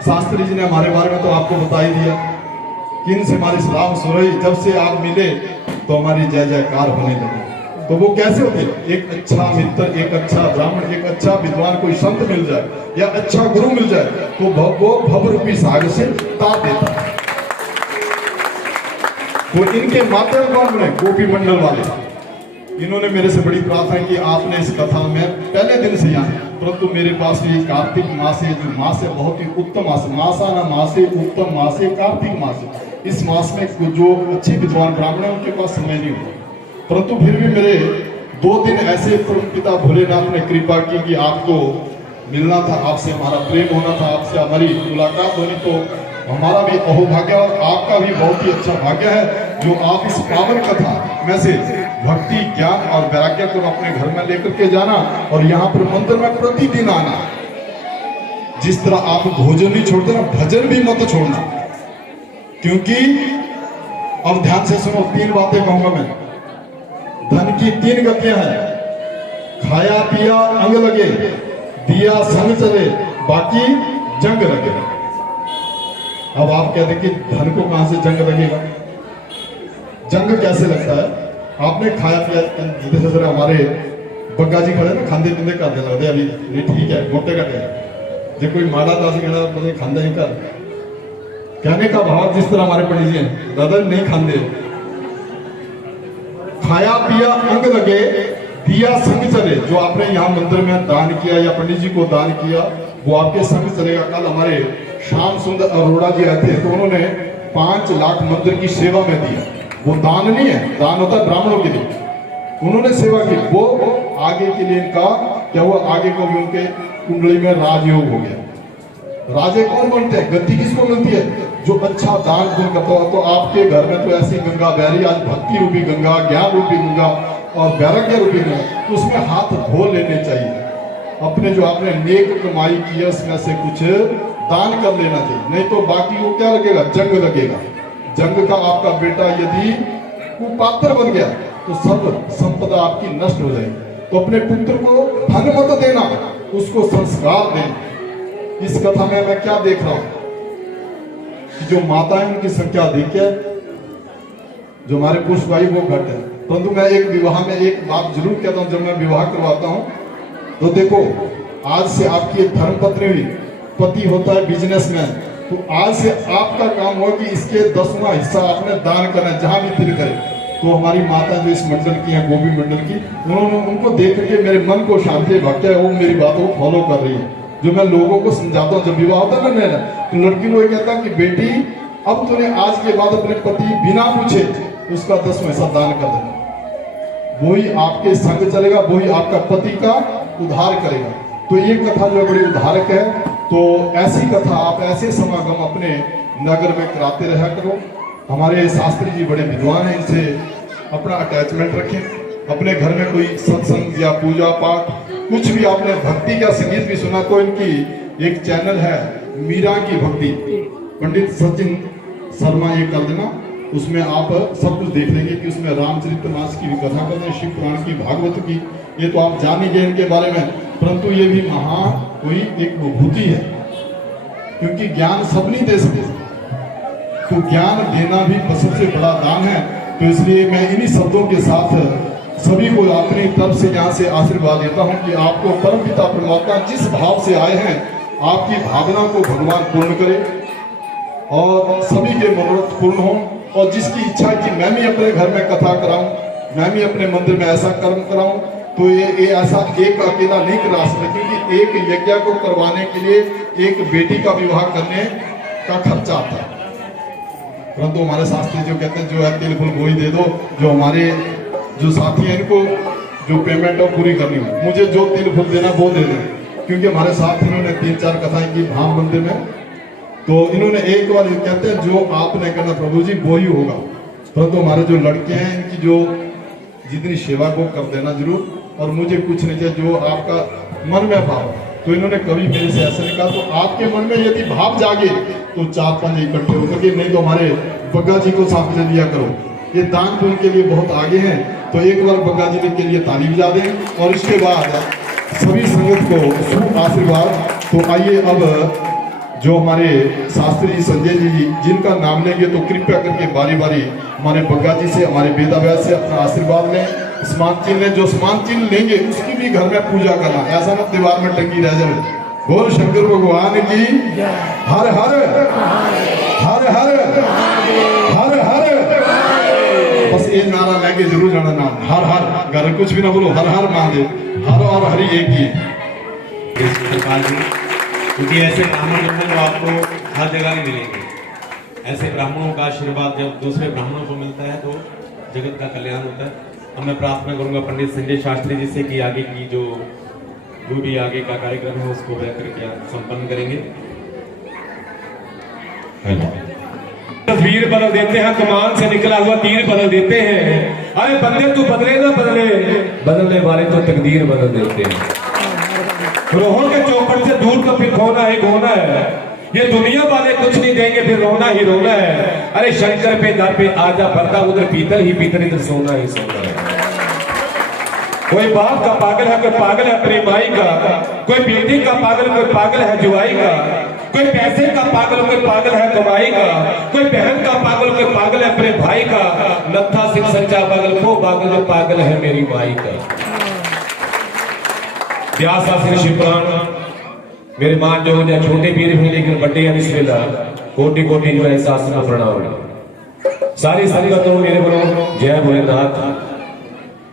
शास्त्री जी ने हमारे बारे में तो आपको बता ही दिया, किन से हमारी सलाह सुरई, जब से आप मिले तो हमारी जय जयकार होने लगी। तो वो कैसे होते? एक अच्छा मित्र, एक अच्छा ब्राह्मण, एक अच्छा विद्वान, कोई संत मिल जाए या अच्छा गुरु मिल जाए तो वो भव रूपी सागर से ताप देता है। वो इनके माध्यम कौन बने? गोपी मंडल वाले। इन्होंने मेरे से बड़ी प्रार्थना की, आपने इस कथा में पहले दिन से यहाँ, परंतु मेरे पास ये कार्तिक मास है, जो मास है बहुत ही उत्तम मास, मासा ना मासे उत्तम मास है कार्तिक मास। इस मास में जो अच्छे विद्वान ब्राह्मण है उनके पास समय नहीं होता, परंतु फिर भी मेरे 2 दिन ऐसे पिता भोलेनाथ ने कृपा की कि आपको मिलना था, आपसे हमारा प्रेम होना था, आपसे हमारी मुलाकात होनी। तो हमारा भी अहोभाग्य और आपका भी बहुत ही अच्छा भाग्य है जो आप इस पावन कथा में से भक्ति, ज्ञान और वैराग्य को अपने घर में लेकर के जाना और यहाँ पर मंदिर में प्रतिदिन आना। जिस तरह आप भोजन नहीं छोड़ते ना, भजन भी मत छोड़ना। क्योंकि अब ध्यान से सुनो, 3 बातें कहूंगा मैं। धन की 3 गतियां हैं, खाया पिया अंग लगे, दिया संग चले, बाकी जंग लगे। अब आप कहते कि धन को कहां से जंग लगेगा? जंग कैसे लगता है? आपने खाया पिया, जितने से हमारे बग्गा जी खड़े ना, खांदे पींदे करते लगते अभी नहीं, ठीक है, मोटे कटे जो कोई माड़ा दास कहना तो खांदा ही कर। कहने का भाव जिस तरह हमारे पंडित जी हैं, दादा नहीं खांदे। खाया पिया अंग लगे, दिया संग चले। जो आपने यहाँ मंदिर में दान किया या पंडित जी को दान किया, वो आपके संग चलेगा। कल हमारे श्याम सुंदर अरोड़ा जी आए थे, तो उन्होंने 5 लाख मंदिर की सेवा में दिया। वो दान नहीं है, दान होता है ब्राह्मणों के लिए। उन्होंने सेवा की, वो आगे के लिए इनका क्या हुआ? आगे को भी उनके कुंडली में राजयोग हो गया। राजे कौन बनते हैं? गति किसको मिलती है? जो अच्छा दान गुण करता हो। तो आपके घर में तो ऐसी गंगा बह रही, आज भक्ति रूपी गंगा, ज्ञान रूपी गंगा और वैराग्य रूपी गंगा, तो उसमें हाथ धो लेने चाहिए। अपने जो आपने नेक कमाई की है उसमें से कुछ दान कर लेना चाहिए, नहीं तो बाकी वो क्या लगेगा? जंग लगेगा। जंग का आपका बेटा यदि कुपात्र बन गया तो सब संपदा आपकी नष्ट हो जाएगी। तो अपने पुत्र को धन मत देना, उसको संस्कार देना। इस कथा में मैं क्या देख रहा हूं कि जो माता है उनकी संख्या अधिक है, जो हमारे पुरुष भाई वो घट है। परंतु मैं एक विवाह में एक बात जरूर कहता हूं, जब मैं विवाह करवाता हूं तो देखो, आज से आपकी एक धर्मपत्नी हुई, पति होता है बिजनेसमैन, तो आज से आपका काम हुआ कि इसके 10वां हिस्सा आपने दान करना है, जहां भी तिल करे। तो हमारी माता जो इस मंडल की है, गोभी मंडल की, उन्होंने उनको देख करके मेरे मन को शांति भाग्य है, वो मेरी बातों को फॉलो कर रही है। जो मैं लोगों को समझाता हूँ, जब विवाह होता है ना, तो लड़की को ये कहता कि बेटी अब तूने आज के बाद अपने पति बिना पूछे उसका 10वां हिस्सा दान कर देना, वही आपके संग चलेगा, वही आपका पति का उद्धार करेगा। तो ये कथा जो बड़ी उद्धारक है। तो ऐसी कथा आप ऐसे समागम अपने नगर में कराते रहा करो। हमारे शास्त्री जी बड़े विद्वान हैं, इनसे अपना अटैचमेंट रखें। अपने घर में कोई सत्संग या पूजा पाठ कुछ भी, आपने भक्ति का संगीत भी सुना तो इनकी एक चैनल है मीरा की भक्ति, पंडित सचिन शर्मा, ये कर देना, उसमें आप सब कुछ देख लेंगे कि उसमें रामचरितमानस की भी कथा करते हैं, शिव पुराण की, भागवत की, ये तो आप जान ही गए इनके बारे में। परंतु ये भी महा कोई एक विभूति है, क्योंकि ज्ञान सब नहीं दे सकते, तो ज्ञान देना भी सबसे बड़ा दान है। तो इसलिए मैं इन्हीं शब्दों के साथ सभी को अपनी तरफ से यहाँ से आशीर्वाद देता हूँ कि आपको परमपिता परमात्मा जिस भाव से आए हैं, आपकी भावना को भगवान पूर्ण करे और सभी के मनोरथ पूर्ण हो। और जिसकी इच्छा है कि मैं भी अपने घर में कथा कराऊं, मैं भी अपने मंदिर में ऐसा कर्म कराऊं, तो ये ऐसा एक अकेला नहीं करा सकते, क्योंकि एक यज्ञ को करवाने के लिए एक बेटी का विवाह करने का खर्चा आता है। परंतु हमारे शास्त्री जो कहते हैं जो है तिल फुल गोई दे दो, जो हमारे जो साथी हैं इनको जो पेमेंट है पूरी करनी हो, मुझे जो तिल फुल देना वो दे दें। क्योंकि हमारे साथ इन्होंने 3-4 कथाएं की भाव मंदिर में, तो इन्होंने एक बार कहते हैं जो आपने करना प्रभु जी वो ही होगा। परंतु हमारे जो लड़के हैं इनकी जो जितनी सेवा को कर देना जरूर, और मुझे कुछ नहीं चाहिए, जो आपका मन में भाव। तो इन्होंने कभी मेरे से ऐसा नहीं कहा। तो आपके मन में यदि भाव जागे तो 4-5 इकट्ठे होकर के, नहीं तो हमारे बग्गा जी को साथ ले लिया करो, ये दान पुण्य के लिए बहुत आगे हैं। तो एक बार बग्गा जी के लिए ताली बजा दें और इसके बाद सभी संगत को शुभ आशीर्वाद। तो आइए अब जो हमारे शास्त्री संजय जी जिनका नाम लेंगे तो कृपया करके बारी बारी हमारे बग्गा जी से, हमारे वेदाव्यास से अपना आशीर्वाद लें, स्मान चिन्ह लें। जो स्मान चिन्ह लेंगे उसकी भी घर में पूजा करना, ऐसा मत दीवार में टंगी रह जाए। बोल शंकर भगवान की हर हर हर हर हर हर। बस एक नारा लेके जरूर जाना, नाम हर हर, घर कुछ भी ना बोलो, हर हर महादेव, हर और हरि एक ही। क्योंकि ऐसे ब्राह्मण जो आपको हर जगह नहीं मिलेंगे। ऐसे ब्राह्मणों का आशीर्वाद जब दूसरे ब्राह्मणों को मिलता है तो जगत का कल्याण होता है। अब मैं प्रार्थना करूंगा पंडित संजय शास्त्री जी से कि आगे की जो भी आगे का कार्यक्रम है उसको बेहतर क्या संपन्न करेंगे। तस्वीर बदल देते हैं, कमान से निकला हुआ तीर बदल देते हैं। अरे बंदे तू बदले ना बदले, बदलने वाले तो तकदीर बदल देते हैं। रोहों के चौपट से दूर तो फिर खोना ही खोना है, ये दुनिया वाले कुछ नहीं देंगे फिर रोना ही रोना है। अरे शंकर पे दर पे आजा भरता, उधर पीतल ही पीतल, इधर सोना ही सोना है। कोई बाप का पागल है, कोई पागल है अपनी माई का, कोई बेटी का पागल, कोई पागल है जुआई का, कोई पैसे का पागल, कोई पागल है कमाई का, कोई बहन का पागल, कोई पागल है अपने भाई का। नत्था सिंह सच्चा पागल वो पागल जो पागल है मेरी माई का। व्यास आश्रम शिवपुराण मेरे मान जो है छोटे पीर भी लेकिन बड़े हैं इस वेला कोटि कोटि जो है शास्त्र प्रणाम। सारी संगतों मेरे बड़ों जय भोलेनाथ।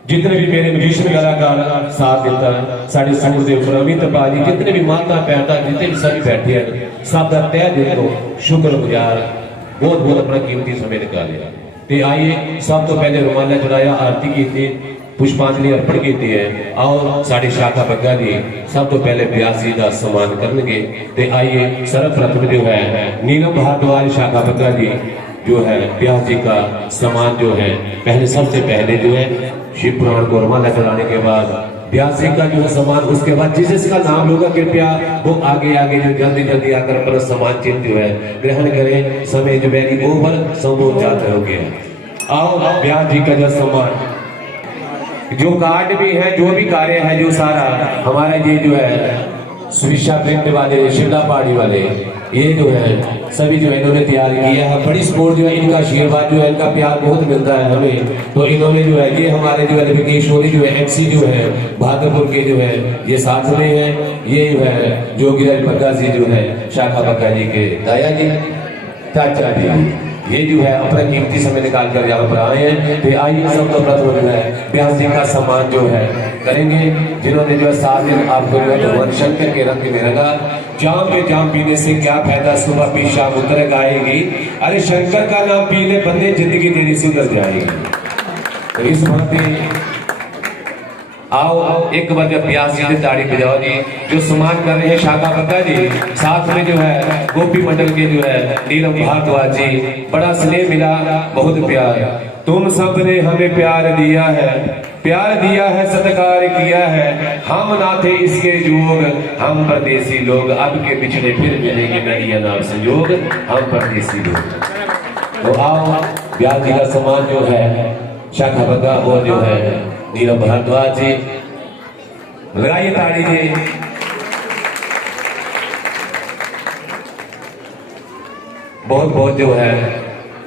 जितने भी मेरे विष्णु कलाकार साथ देता है, साढ़े समुदेव प्रवीण पाली, जितने भी माता पैदा, जितने भी सभी बैठे हैं, सब का तय दिल को शुक्रगुजार, बहुत बहुत अपना कीमती समय निकाले। ते आइए सब तो पहले रुमाला चढ़ाया, आरती की थी, पुष्पांजलि अर्पण की है। और साढ़े शाखा बग्गा जी सब तो पहले व्यास जी का सम्मान करनगे। ते आइए सर्वप्रथम जो है नीलम भारद्वाज शाखा बग्गा जी जो है व्यास जी का सम्मान जो है पहले सबसे पहले जो है शिव पुराण को रुमाला चढ़ाने के बाद व्यास जी का जो है सम्मान, उसके बाद जिसका नाम लोग कृपया वो आगे आगे जो जल्दी जल्दी आकर अपना सम्मान चिन्ह जो है ग्रहण करें। समय जो वेरी ओवर संभव जाता हो गया। आओ व्यास जी का जो सम्मान जो कार्ड भी है, जो भी कार्य है, जो सारा हमारा ये जो है सुविशा प्रिंट वाले, शिमला पहाड़ी वाले, ये जो है सभी जो है इन्होंने तैयार किया है। बड़ी सपोर्ट जो है, इनका आशीर्वाद जो है, इनका प्यार बहुत मिलता है हमें। तो इन्होंने जो है ये हमारे जो है विकेश होली जो है MC जो है भागलपुर के जो है ये साथ में है। ये जो है जोगीराज बग्गा जी जो है शाखा बग्गा जी के दाया जी, चाचा जी, ये जो है अपना कीमती समय निकाल कर यहाँ पर आए हैं। तो आइए सब तो प्रथम जो है व्यास जी का सम्मान जो है करेंगे, जिन्होंने जो है 7 दिन आपको जो है भगवान शंकर के रंग में रंगा। जाम के जाम पीने से क्या फायदा, सुबह पी शाम उतर आएगी। अरे शंकर का नाम पीने बंदे जिंदगी तेरी सुधर जाएगी। तो इस वक्त आओ एक बार जब प्यास जी ने ताड़ी बजाओ जी, जो सम्मान कर रहे हैं शाखा बग्गा जी, साथ में जो है गोपी मंडल के जो है नीलम भारद्वाज जी। बड़ा स्नेह मिला, बहुत प्यार। तुम सब ने हमें प्यार दिया है, प्यार दिया है, सत्कार किया है। हम ना थे इसके जोग, हम परदेसी लोग। अब के पिछड़े फिर मिलेंगे नदिया नाम संयोग, हम परदेसी लोग। तो आओ व्यास जी का सम्मान जो है शाखा बग्गा और जो है नीलम भारद्वाज जी, लगाइए ताड़ी जी। बहुत बहुत जो है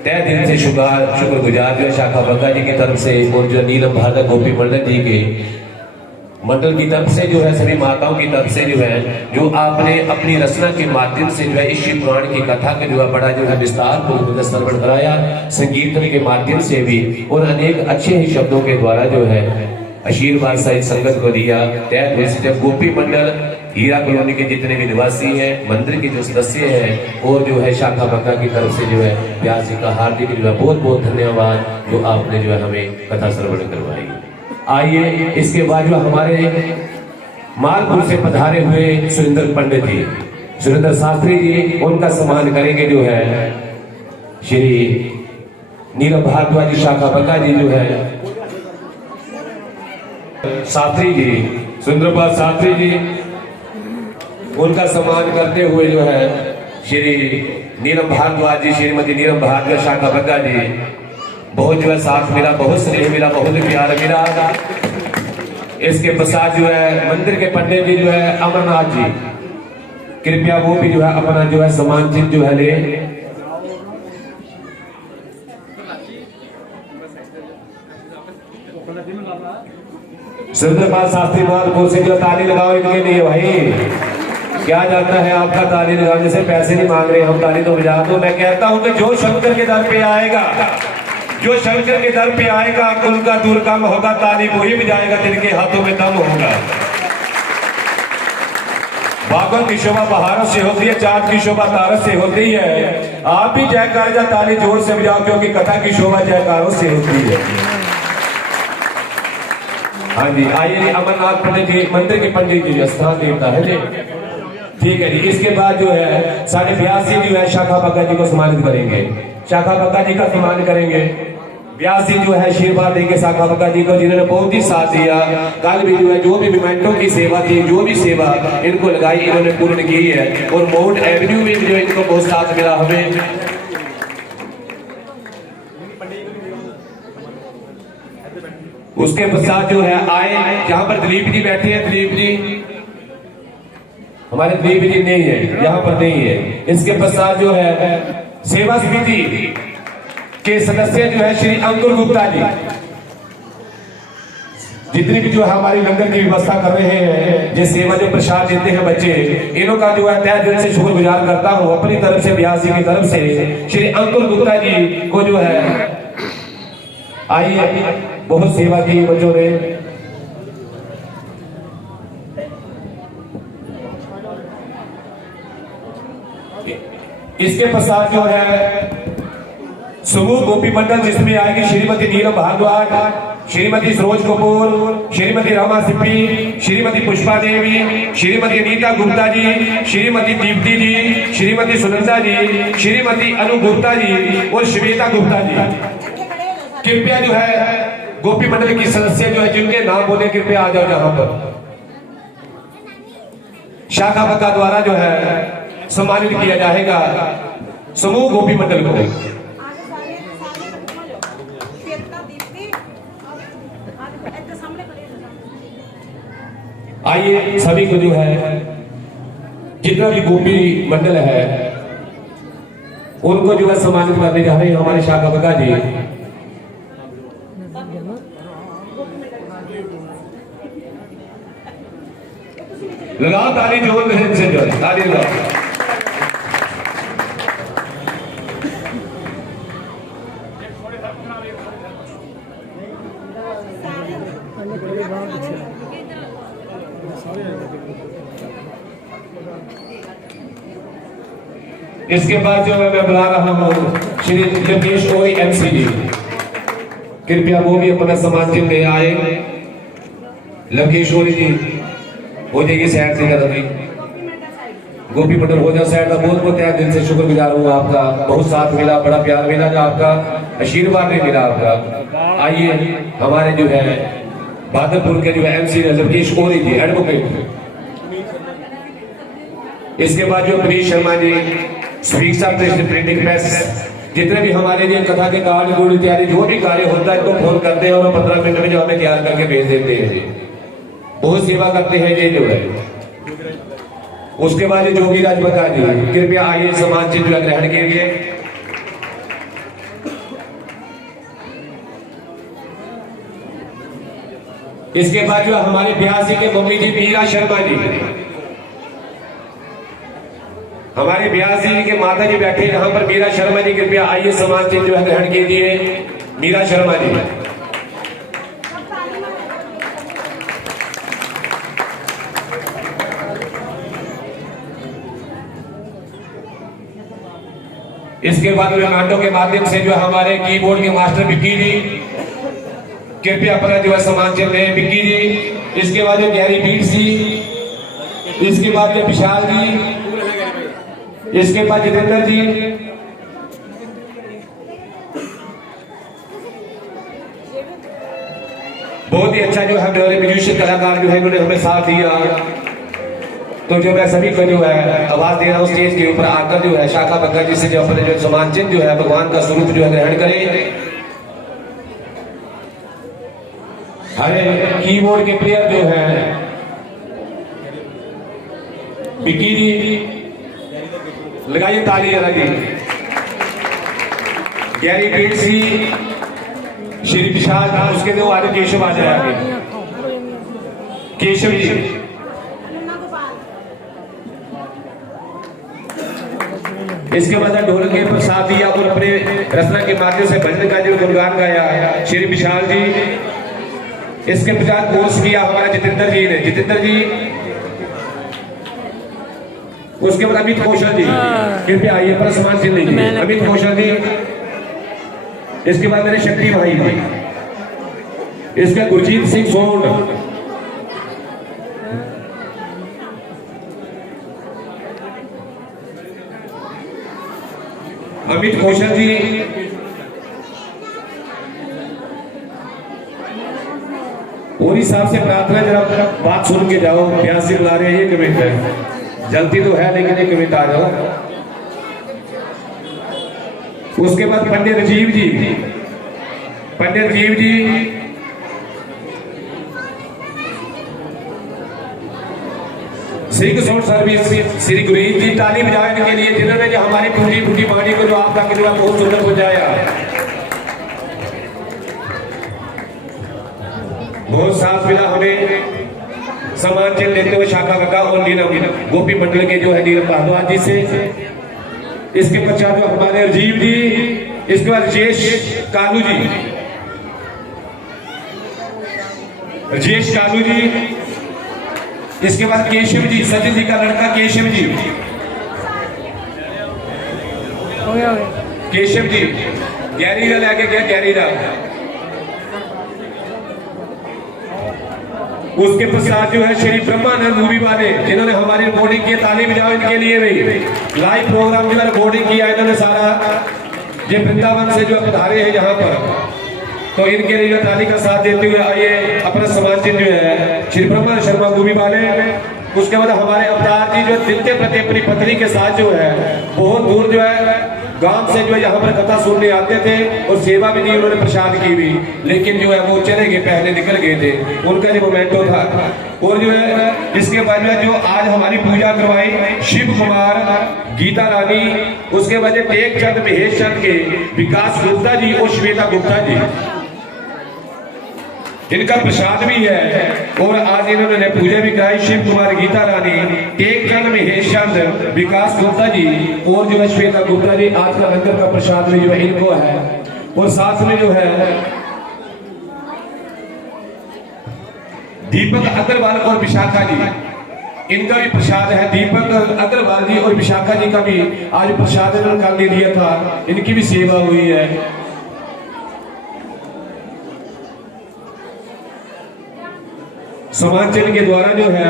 तय दिल से शुक्रगुजार जो है शाखा बग्गा जी की तरफ से और जो नीलम भारद्वाज गोपी मंडल जी के मंडल की तरफ से जो है सभी माताओं की तरफ से जो है, जो आपने अपनी रचना के माध्यम से जो है इस शिव पुराण की कथा के जो है बड़ा जो है विस्तार पूर्वक श्रवण कराया, संगीतन के माध्यम से भी और अनेक अच्छे ही शब्दों के द्वारा जो है आशीर्वाद सहित संगत को दिया। जब गोपी मंडल हीरा कॉलोनी के जितने भी निवासी हैं, मंदिर के जो सदस्य हैं और जो है शाखा बग्गा की तरफ से जो है व्यास जी का हार्दिक जो है बहुत बहुत धन्यवाद, जो आपने जो है हमें कथा श्रवण करवाई। आइए इसके बाद जो हमारे मालपुर से पधारे हुए सुरेंद्र पंडित जी, सुरेंद्र शास्त्री जी, उनका सम्मान करेंगे जो है श्री नीलम भारद्वाज जी शाखा बग्गा जी जो है शास्त्री जी, सुरेंद्रपाल शास्त्री जी, उनका सम्मान करते हुए जो है श्री नीलम भारद्वाज जी, श्रीमती नीलम भारद्वाज शाखा बग्गा जी। बहुत जो है साथ मिला, बहुत स्नेह मिला, बहुत प्यार मिला। इसके पश्चात जो है मंदिर के पंडित जी जो है अमरनाथ जी, कृपया वो भी जो है अपना जो है सम्मान चिन्ह जो है ले। सुरेंद्रपाल शास्त्री महाराज से जो ताली लगाओ इनके लिए भाई। क्या जाता है आपका ताली लगाने से पैसे नहीं मांग रहे, हम ताली तो बजा दो। मैं कहता हूं कि जो शंकर के दर पे आएगा, जो शंकर के दर पे आएगा, उनका दूर काम होगा, ताली वही बजाएगा जिनके हाथों में दम होगा। बागों की शोभा बहारों से होती है, चांद की शोभा तारों से होती है। आप भी जयकार या ताली जोर से बजाओ, क्योंकि कथा की शोभा जयकारों से होती है। हाँ जी, आइए अमरनाथ पंडित जी, मंदिर के पंडित जी, स्थान देवता है जी, ठीक है जी। इसके बाद जो है साढ़े 82 जो है शाखा बग्गा जी को सम्मानित करेंगे, शाखा बग्गा जी का सम्मान करेंगे। व्यास जी जो है आशीर्वाद देंगे शाखा बग्गा जी को, जिन्होंने बहुत ही साथ दिया। कल भी जो है जो भी मिमेंटो की सेवा थी, जो भी सेवा इनको लगाई, इन्होंने पूर्ण की है। और माउंट एवेन्यू में जो इनको बहुत साथ मिला हमें। उसके पश्चात जो है आए, जहां पर दिलीप जी बैठे हैं, दिलीप जी हमारे दिलीप जी नहीं है, यहाँ पर नहीं है। इसके पश्चात जो है सेवा समिति के सदस्य जो है श्री अंकुर गुप्ता जी, जितनी भी जो है हमारी लंगर की व्यवस्था कर रहे हैं, जो सेवा जो प्रसाद देते हैं बच्चे, इन्हों का जो है तहे दिल से शुक्रगुजार करता हूँ अपनी तरफ से, व्यास जी की तरफ से। श्री अंकुर गुप्ता जी को जो है आइए, बहुत सेवा की बच्चों ने। इसके पश्चात जो है समूह गोपी मंडल, जिसमें आएगी श्रीमती नीलम भारद्वाज, श्रीमती सरोज कपूर, श्रीमती रमा सिप्पी, श्रीमती पुष्पा देवी, श्रीमती अनीता गुप्ता जी, श्रीमती दीप्ति जी, श्रीमती सुनंदा जी, श्रीमती अनु गुप्ता जी और श्वेता गुप्ता जी। कृपया जो है गोपी मंडल की सदस्य जो है जिनके नाम बोले, कृपया आ जाओ यहाँ पर। शाखा बग्गा द्वारा जो है सम्मानित किया जाएगा समूह गोपी मंडल को। आइए सभी को जो है जितना भी गोपी मंडल है उनको जो है सम्मानित करने जा रहे हैं हमारे शाखा बग्गा जी। लगाओ ताली जोर से जो है ताली लगाओ। इसके बाद जो है मैं बुला रहा हूँ श्री जगदीश ओरी एमसी जी, कृपया वो भी अपना सम्मान चिन्ह ले आए। लवकेश ओरी जी हो जाइए साइड से कर अभी गोपी मंडल हो जाए साइड का। बहुत बहुत तहे दिल से शुक्रगुजार हूँ आपका, बहुत साथ मिला, बड़ा प्यार मिला, जो आपका आशीर्वाद भी मिला आपका। आइए हमारे जो है भागलपुर के जो है एमसी लवकेश ओरी जी एडवोकेट। इसके बाद जो Preesh Sharma ji speaker printing press, जितने भी हमारे लिए कथा के कार्ड गुड़ इत्यादि जो भी कार्य होता है तो फोन करते हैं और 15 मिनट में जो हमें तैयार करके भेज देते हैं। बहुत सेवा करते हैं ये जो है। उसके बाद जोगी राज बग्गा जी कृपया आइए सम्मान चिन्ह ग्रहण के लिए। इसके बाद जो हमारे बिहासी के मम्मी जी मीरा शर्मा जी, हमारे बिहासी जी के माता जी बैठे यहाँ पर मीरा शर्मा जी, कृपया आइए सम्मान चिन्ह जो है ग्रहण कीजिए मीरा शर्मा जी। इसके बाद नाटों के माध्यम से जो हमारे कीबोर्ड के मास्टर बिक्की जी, कृपया अपना जो है सम्मान चिन्ह लें बिक्की जी। इसके बाद जो गैरी बीट जी, इसके बाद जो विशाल जी, इसके बाद जितेंद्र जी, बहुत ही अच्छा जो है मेरे म्यूजिशियन कलाकार जो है उन्होंने हमें साथ दिया। तो जो मैं सभी को जो है आवाज दे रहा हूँ स्टेज के ऊपर आकर जो है शाखा बग्गा जी से जो अपने जो सम्मान चिन्ह जो है भगवान का स्वरूप जो है ग्रहण करें। हमारे कीबोर्ड के प्लेयर जो है बिक्की जी, लगाइए ताली जरा जी। गैरी पीट सी, श्री विशाल, उसके दो आगे केशव आ जाए आगे, केशव जी। इसके बाद ढोलक के प्रसाद दिया और अपने रचना के माध्यम से भजन का जो गुणगान गाया श्री विशाल जी। इसके पश्चात कोर्स किया हमारा जितेंद्र जी ने, जितेंद्र जी। उसके बाद अमित कौशल जी, कृपया आइए पर सम्मान चिन्ह लीजिए अमित कौशल जी। इसके बाद मेरे शक्ति भाई जी, इसका गुरजीत सिंह सोन, अमित कौशल जी। पूरी साहब से प्रार्थना जरा बात सुन के जाओ, प्यास से बुला रहे हैं, ये कमेंट है, जल्दी तो है लेकिन एक कमेंट आ जाओ। उसके बाद पंडित राजीव जी, पंडित राजीव जी। श्री किशोर सर्विस श्री गुरीन जी, ताली बजाए इनके लिए जिन्होंने जो हमारी टूटी फूटी बाणी को जो आपका कितना बहुत सुंदर पहुंचाया। बहुत साथ मिला हमें सम्मान चिन्ह लेते हुए शाखा बग्गा और नीलम गोपी मंडल के जो है नीलम भारद्वाज जी से। इसके पश्चात जो हमारे राजीव जी, इसके बाद राजेश कालू जी, राजेश कालू जी। इसके बाद केशव जी, सचिन जी का लड़का केशव जी, केशव जी। गैरी लाल आगे गया, गैरी लाल। उसके पश्चात जो है श्री ब्रह्मानंद मूवी वाले, जिन्होंने हमारी रिकॉर्डिंग की, ताली बजाओ इनके लिए भी। लाइव प्रोग्राम जो रिकॉर्डिंग किया इन्होंने सारा, ये वृंदावन से जो पधारे हैं यहाँ पर, तो इनके लिए ताली का साथ देते हुए आइए अपना सम्मान चिन्ह जो है श्री ब्रह्मानंद शर्मा मूवी वाले। उसके बाद हमारे अवतार जी जो दिल के प्रति अपनी पत्नी के साथ जो है बहुत दूर जो है गांव से जो है यहाँ पर कथा सुनने आते थे और सेवा भी दी उन्होंने, प्रसाद की भी, लेकिन जो है वो चले गए, पहले निकल गए थे, उनका जो मोमेंटो था। और जो है इसके बाद में जो आज हमारी पूजा करवाई शिव कुमार, गीता रानी, उसके बाद टेक चंद, महेश चंद के, विकास गुप्ता जी और श्वेता गुप्ता जी, इनका प्रसाद भी है। और आज इन्होंने पूजा भी कराई, शिव कुमार, गीता रानी, टेक चंद, महेश चंद, विकास गुप्ता जी और जो है श्वेता गुप्ता जी, आज का लंगर का प्रसाद भी जो है इनको है। और साथ में जो है दीपक अग्रवाल और विशाखा जी, इनका भी प्रसाद है। दीपक अग्रवाल जी और विशाखा जी का भी आज प्रसाद इन्होंने कल दे दिया था, इनकी भी सेवा हुई है। समाज के द्वारा जो है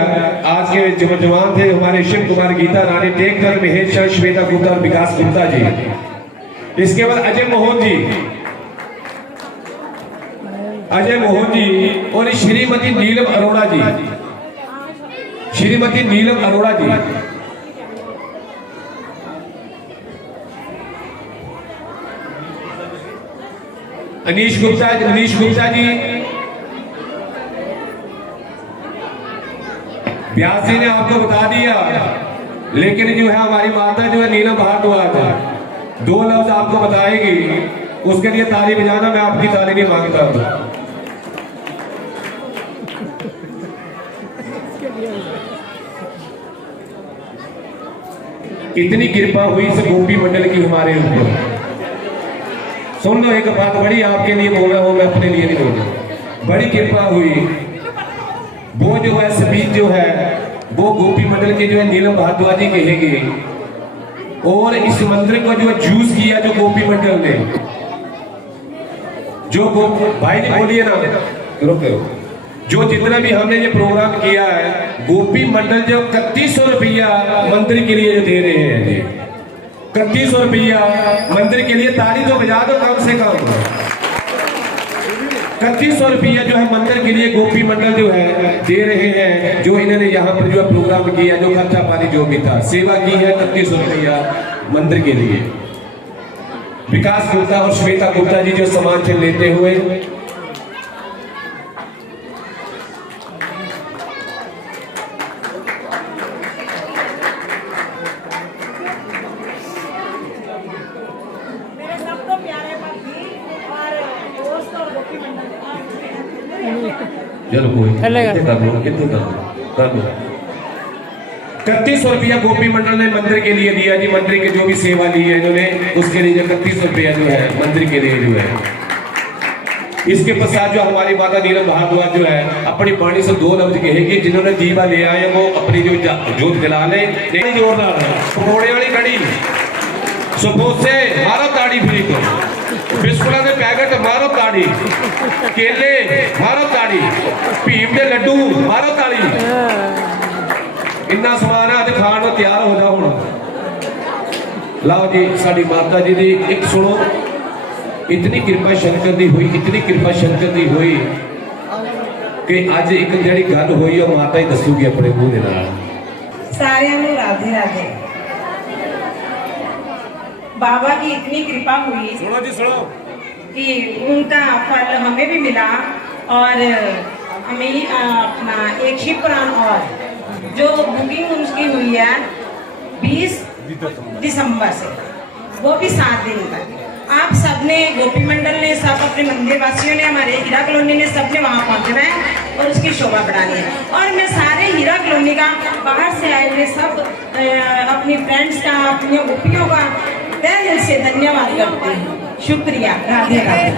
आज के जो जवान थे हमारे शिव कुमार, गीता रानी, टेक चंद, महेश चंद, श्वेता गुप्ता और विकास गुप्ता जी। इसके बाद अजय मोहन जी, अजय मोहन जी और श्रीमती नीलम अरोड़ा जी, श्रीमती नीलम अरोड़ा जी, अनीश गुप्ता जी, व्यास जी ने आपको बता दिया, लेकिन जो है हमारी माता जो है नीलम भारद्वाज है, 2 लफ्ज आपको बताएगी, उसके लिए ताली बजाना, मैं आपकी ताली नहीं मांगता हूं। इतनी कृपा हुई इस गोपी मंडल की हमारे ऊपर। सुन लो एक बात, बड़ी आपके लिए बोल रहा हूं, मैं अपने लिए नहीं बोल रहा, बड़ी कृपा हुई। वो जो है स्पीच जो है वो गोपी मंडल के जो है नीलम भारद्वाज जी कहेंगे। और इस मंदिर को जो चूज किया जो गोपी मंडल ने, जो भाई जी बोलिए ना, रुको, जो जितना भी हमने ये प्रोग्राम किया है, गोपी मंडल जो 3100 रुपया मंदिर के लिए जो दे रहे हैं, 3100 रुपया मंदिर के लिए, ताली तो बजा दो कम से कम। 3100 रुपया जो है मंदिर के लिए गोपी मंडल जो है दे रहे हैं, जो इन्होंने यहाँ पर जो है प्रोग्राम किया, जो खर्चा पानी जो भी था, सेवा की है 3100 रुपया मंदिर के लिए। विकास गुप्ता और श्वेता गुप्ता जी जो सामान से लेते हुए चलो कोई कर लो, कितने कर लो। 3100 रुपया गोपी मंडल ने मंदिर के लिए दिया जी। मंदिर की जो भी सेवा ली है इन्होंने, उसके लिए 3100 रुपया जो है मंदिर के लिए जो है। इसके पश्चात जो हमारी माता नीलम भारद्वाज जो है अपनी वाणी से 2 लफ्ज कहेगी। जिन्होंने दीवा ले आए वो अपनी जो जोत जला ले। जोरदार पकौड़े वाली कड़ी, समोसे मारो ताड़ी, फ्री को बिस्कुटा के पैकेट मारो ताड़ी, केले मारो ताड़ी, भीम के लड्डू मारो ताड़ी। इन्ना समान है खाण में तैयार हो जाओ हुण। लाओ जी साड़ी माता जी दी एक सुनो। इतनी कृपा शंकर दी हुई, इतनी कृपा शंकर दी हुई कि अज एक जिहड़ी गल हुई और माता ही दसूगी अपने मुंह दे नाल। सारियां नूं राधे राधे। बाबा की इतनी कृपा हुई, सुनो जी सुनो, कि उनका फल हमें भी मिला। और हमें अपना एक शिव पुराण और जो बुकिंग उसकी हुई है 20 दिसंबर से, वो भी 7 दिन तक। आप सबने, गोपी मंडल ने, सब अपने मंदिर वासियों ने, हमारे हीरा कॉलोनी ने, सबने वहाँ पहुँचना है और उसकी शोभा बढ़ानी है। और मैं सारे हीरा कॉलोनी का, बाहर से आए हुए सब अपनी फ्रेंड्स का, अपनी गोपियों का तहे दिल से धन्यवाद करती हूँ। शुक्रिया। राधे राधे।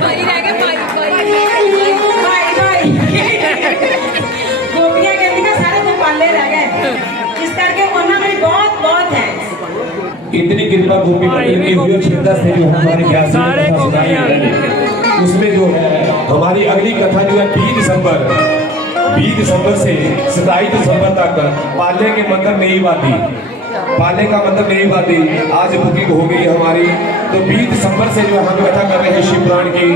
गोपियाँ कहती हैं सारे तो पाले रह गए, इस करके उन्होंने भी बहुत बहुत है। इतनी कृपा गोपी मंडल की हुई और श्रद्धा से जो हमारे व्यास जी ने कथा सुनाई है, उसमें जो है हमारी अगली कथा जो है 20 दिसंबर से 27 दिसंबर तक पाले के मंदिर नई वादी, पाले का मतलब नई वादी आज बुकिंग हो गई हमारी। तो 20 दिसंबर से जो हम कथा कर रहे हैं शिव पुराण की,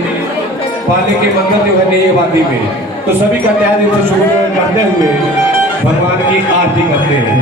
पाले के मंदिर जो है नई वादी में। तो सभी का तहे दिल से शुक्र करते हुए भगवान की आरती करते हैं।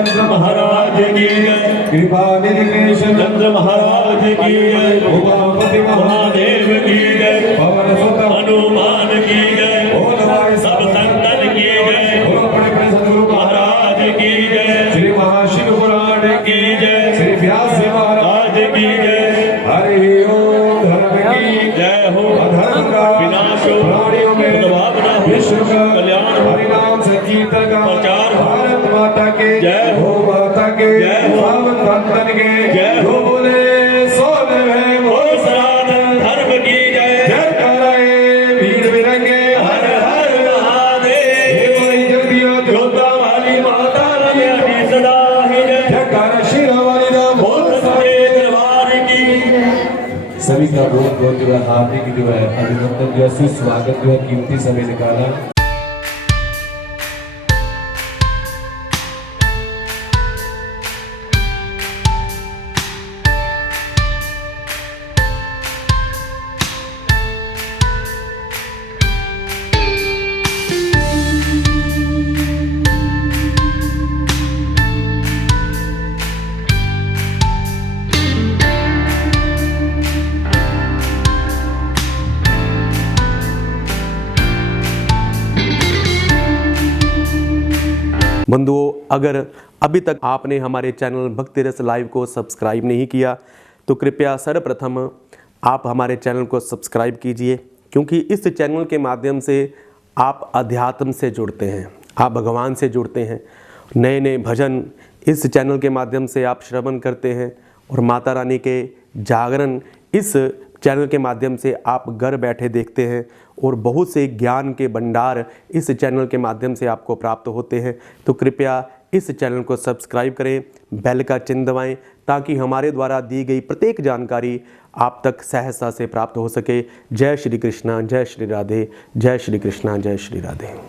चंद्र महाराज की जय, कृपा निधि चंद्र महाराज की जय, उमापति महादेव की जय, पवन सुत हनुमान की जय, बोल भाई सब संतन की जय, बोलो बड़े बड़े सदगुरु महाराज की जय, श्री महाशिव पुराण की जय, श्री व्यास जी महाराज आज की जय, हरि ओम धर्म की जय हो, अधर्म का विनाश हो, प्राणियों में सद्भावना हो, विश्व का कल्याण हो, हरिनाम संकीर्तन का प्रचार हो, भारत माता के जय हो, गौ माता के जय हो, सब संतन के जय हो, जो बोले सोने में ओ सनातन धर्म की जय, जय कराए वीर बिरंगे हर हर महादेव, जगदिया जोता वाली माता रानी सदा ही जय, जयकार श्री रामानी नाम बोल सच्चे दरबार की जय। सभी का बहुत बहुत जो है हार्दिक जो है अभिनंदन जो है सुस्वागत जो है कीमती समय निकाला। बंधुओं, अगर अभी तक आपने हमारे चैनल भक्ति रस लाइव को सब्सक्राइब नहीं किया तो कृपया सर्वप्रथम आप हमारे चैनल को सब्सक्राइब कीजिए, क्योंकि इस चैनल के माध्यम से आप अध्यात्म से जुड़ते हैं, आप भगवान से जुड़ते हैं। नए नए भजन इस चैनल के माध्यम से आप श्रवण करते हैं और माता रानी के जागरण इस चैनल के माध्यम से आप घर बैठे देखते हैं और बहुत से ज्ञान के भंडार इस चैनल के माध्यम से आपको प्राप्त होते हैं। तो कृपया इस चैनल को सब्सक्राइब करें, बेल का चिन्ह दबाएं, ताकि हमारे द्वारा दी गई प्रत्येक जानकारी आप तक सहजता से प्राप्त हो सके। जय श्री कृष्णा, जय श्री राधे, जय श्री कृष्णा, जय श्री राधे।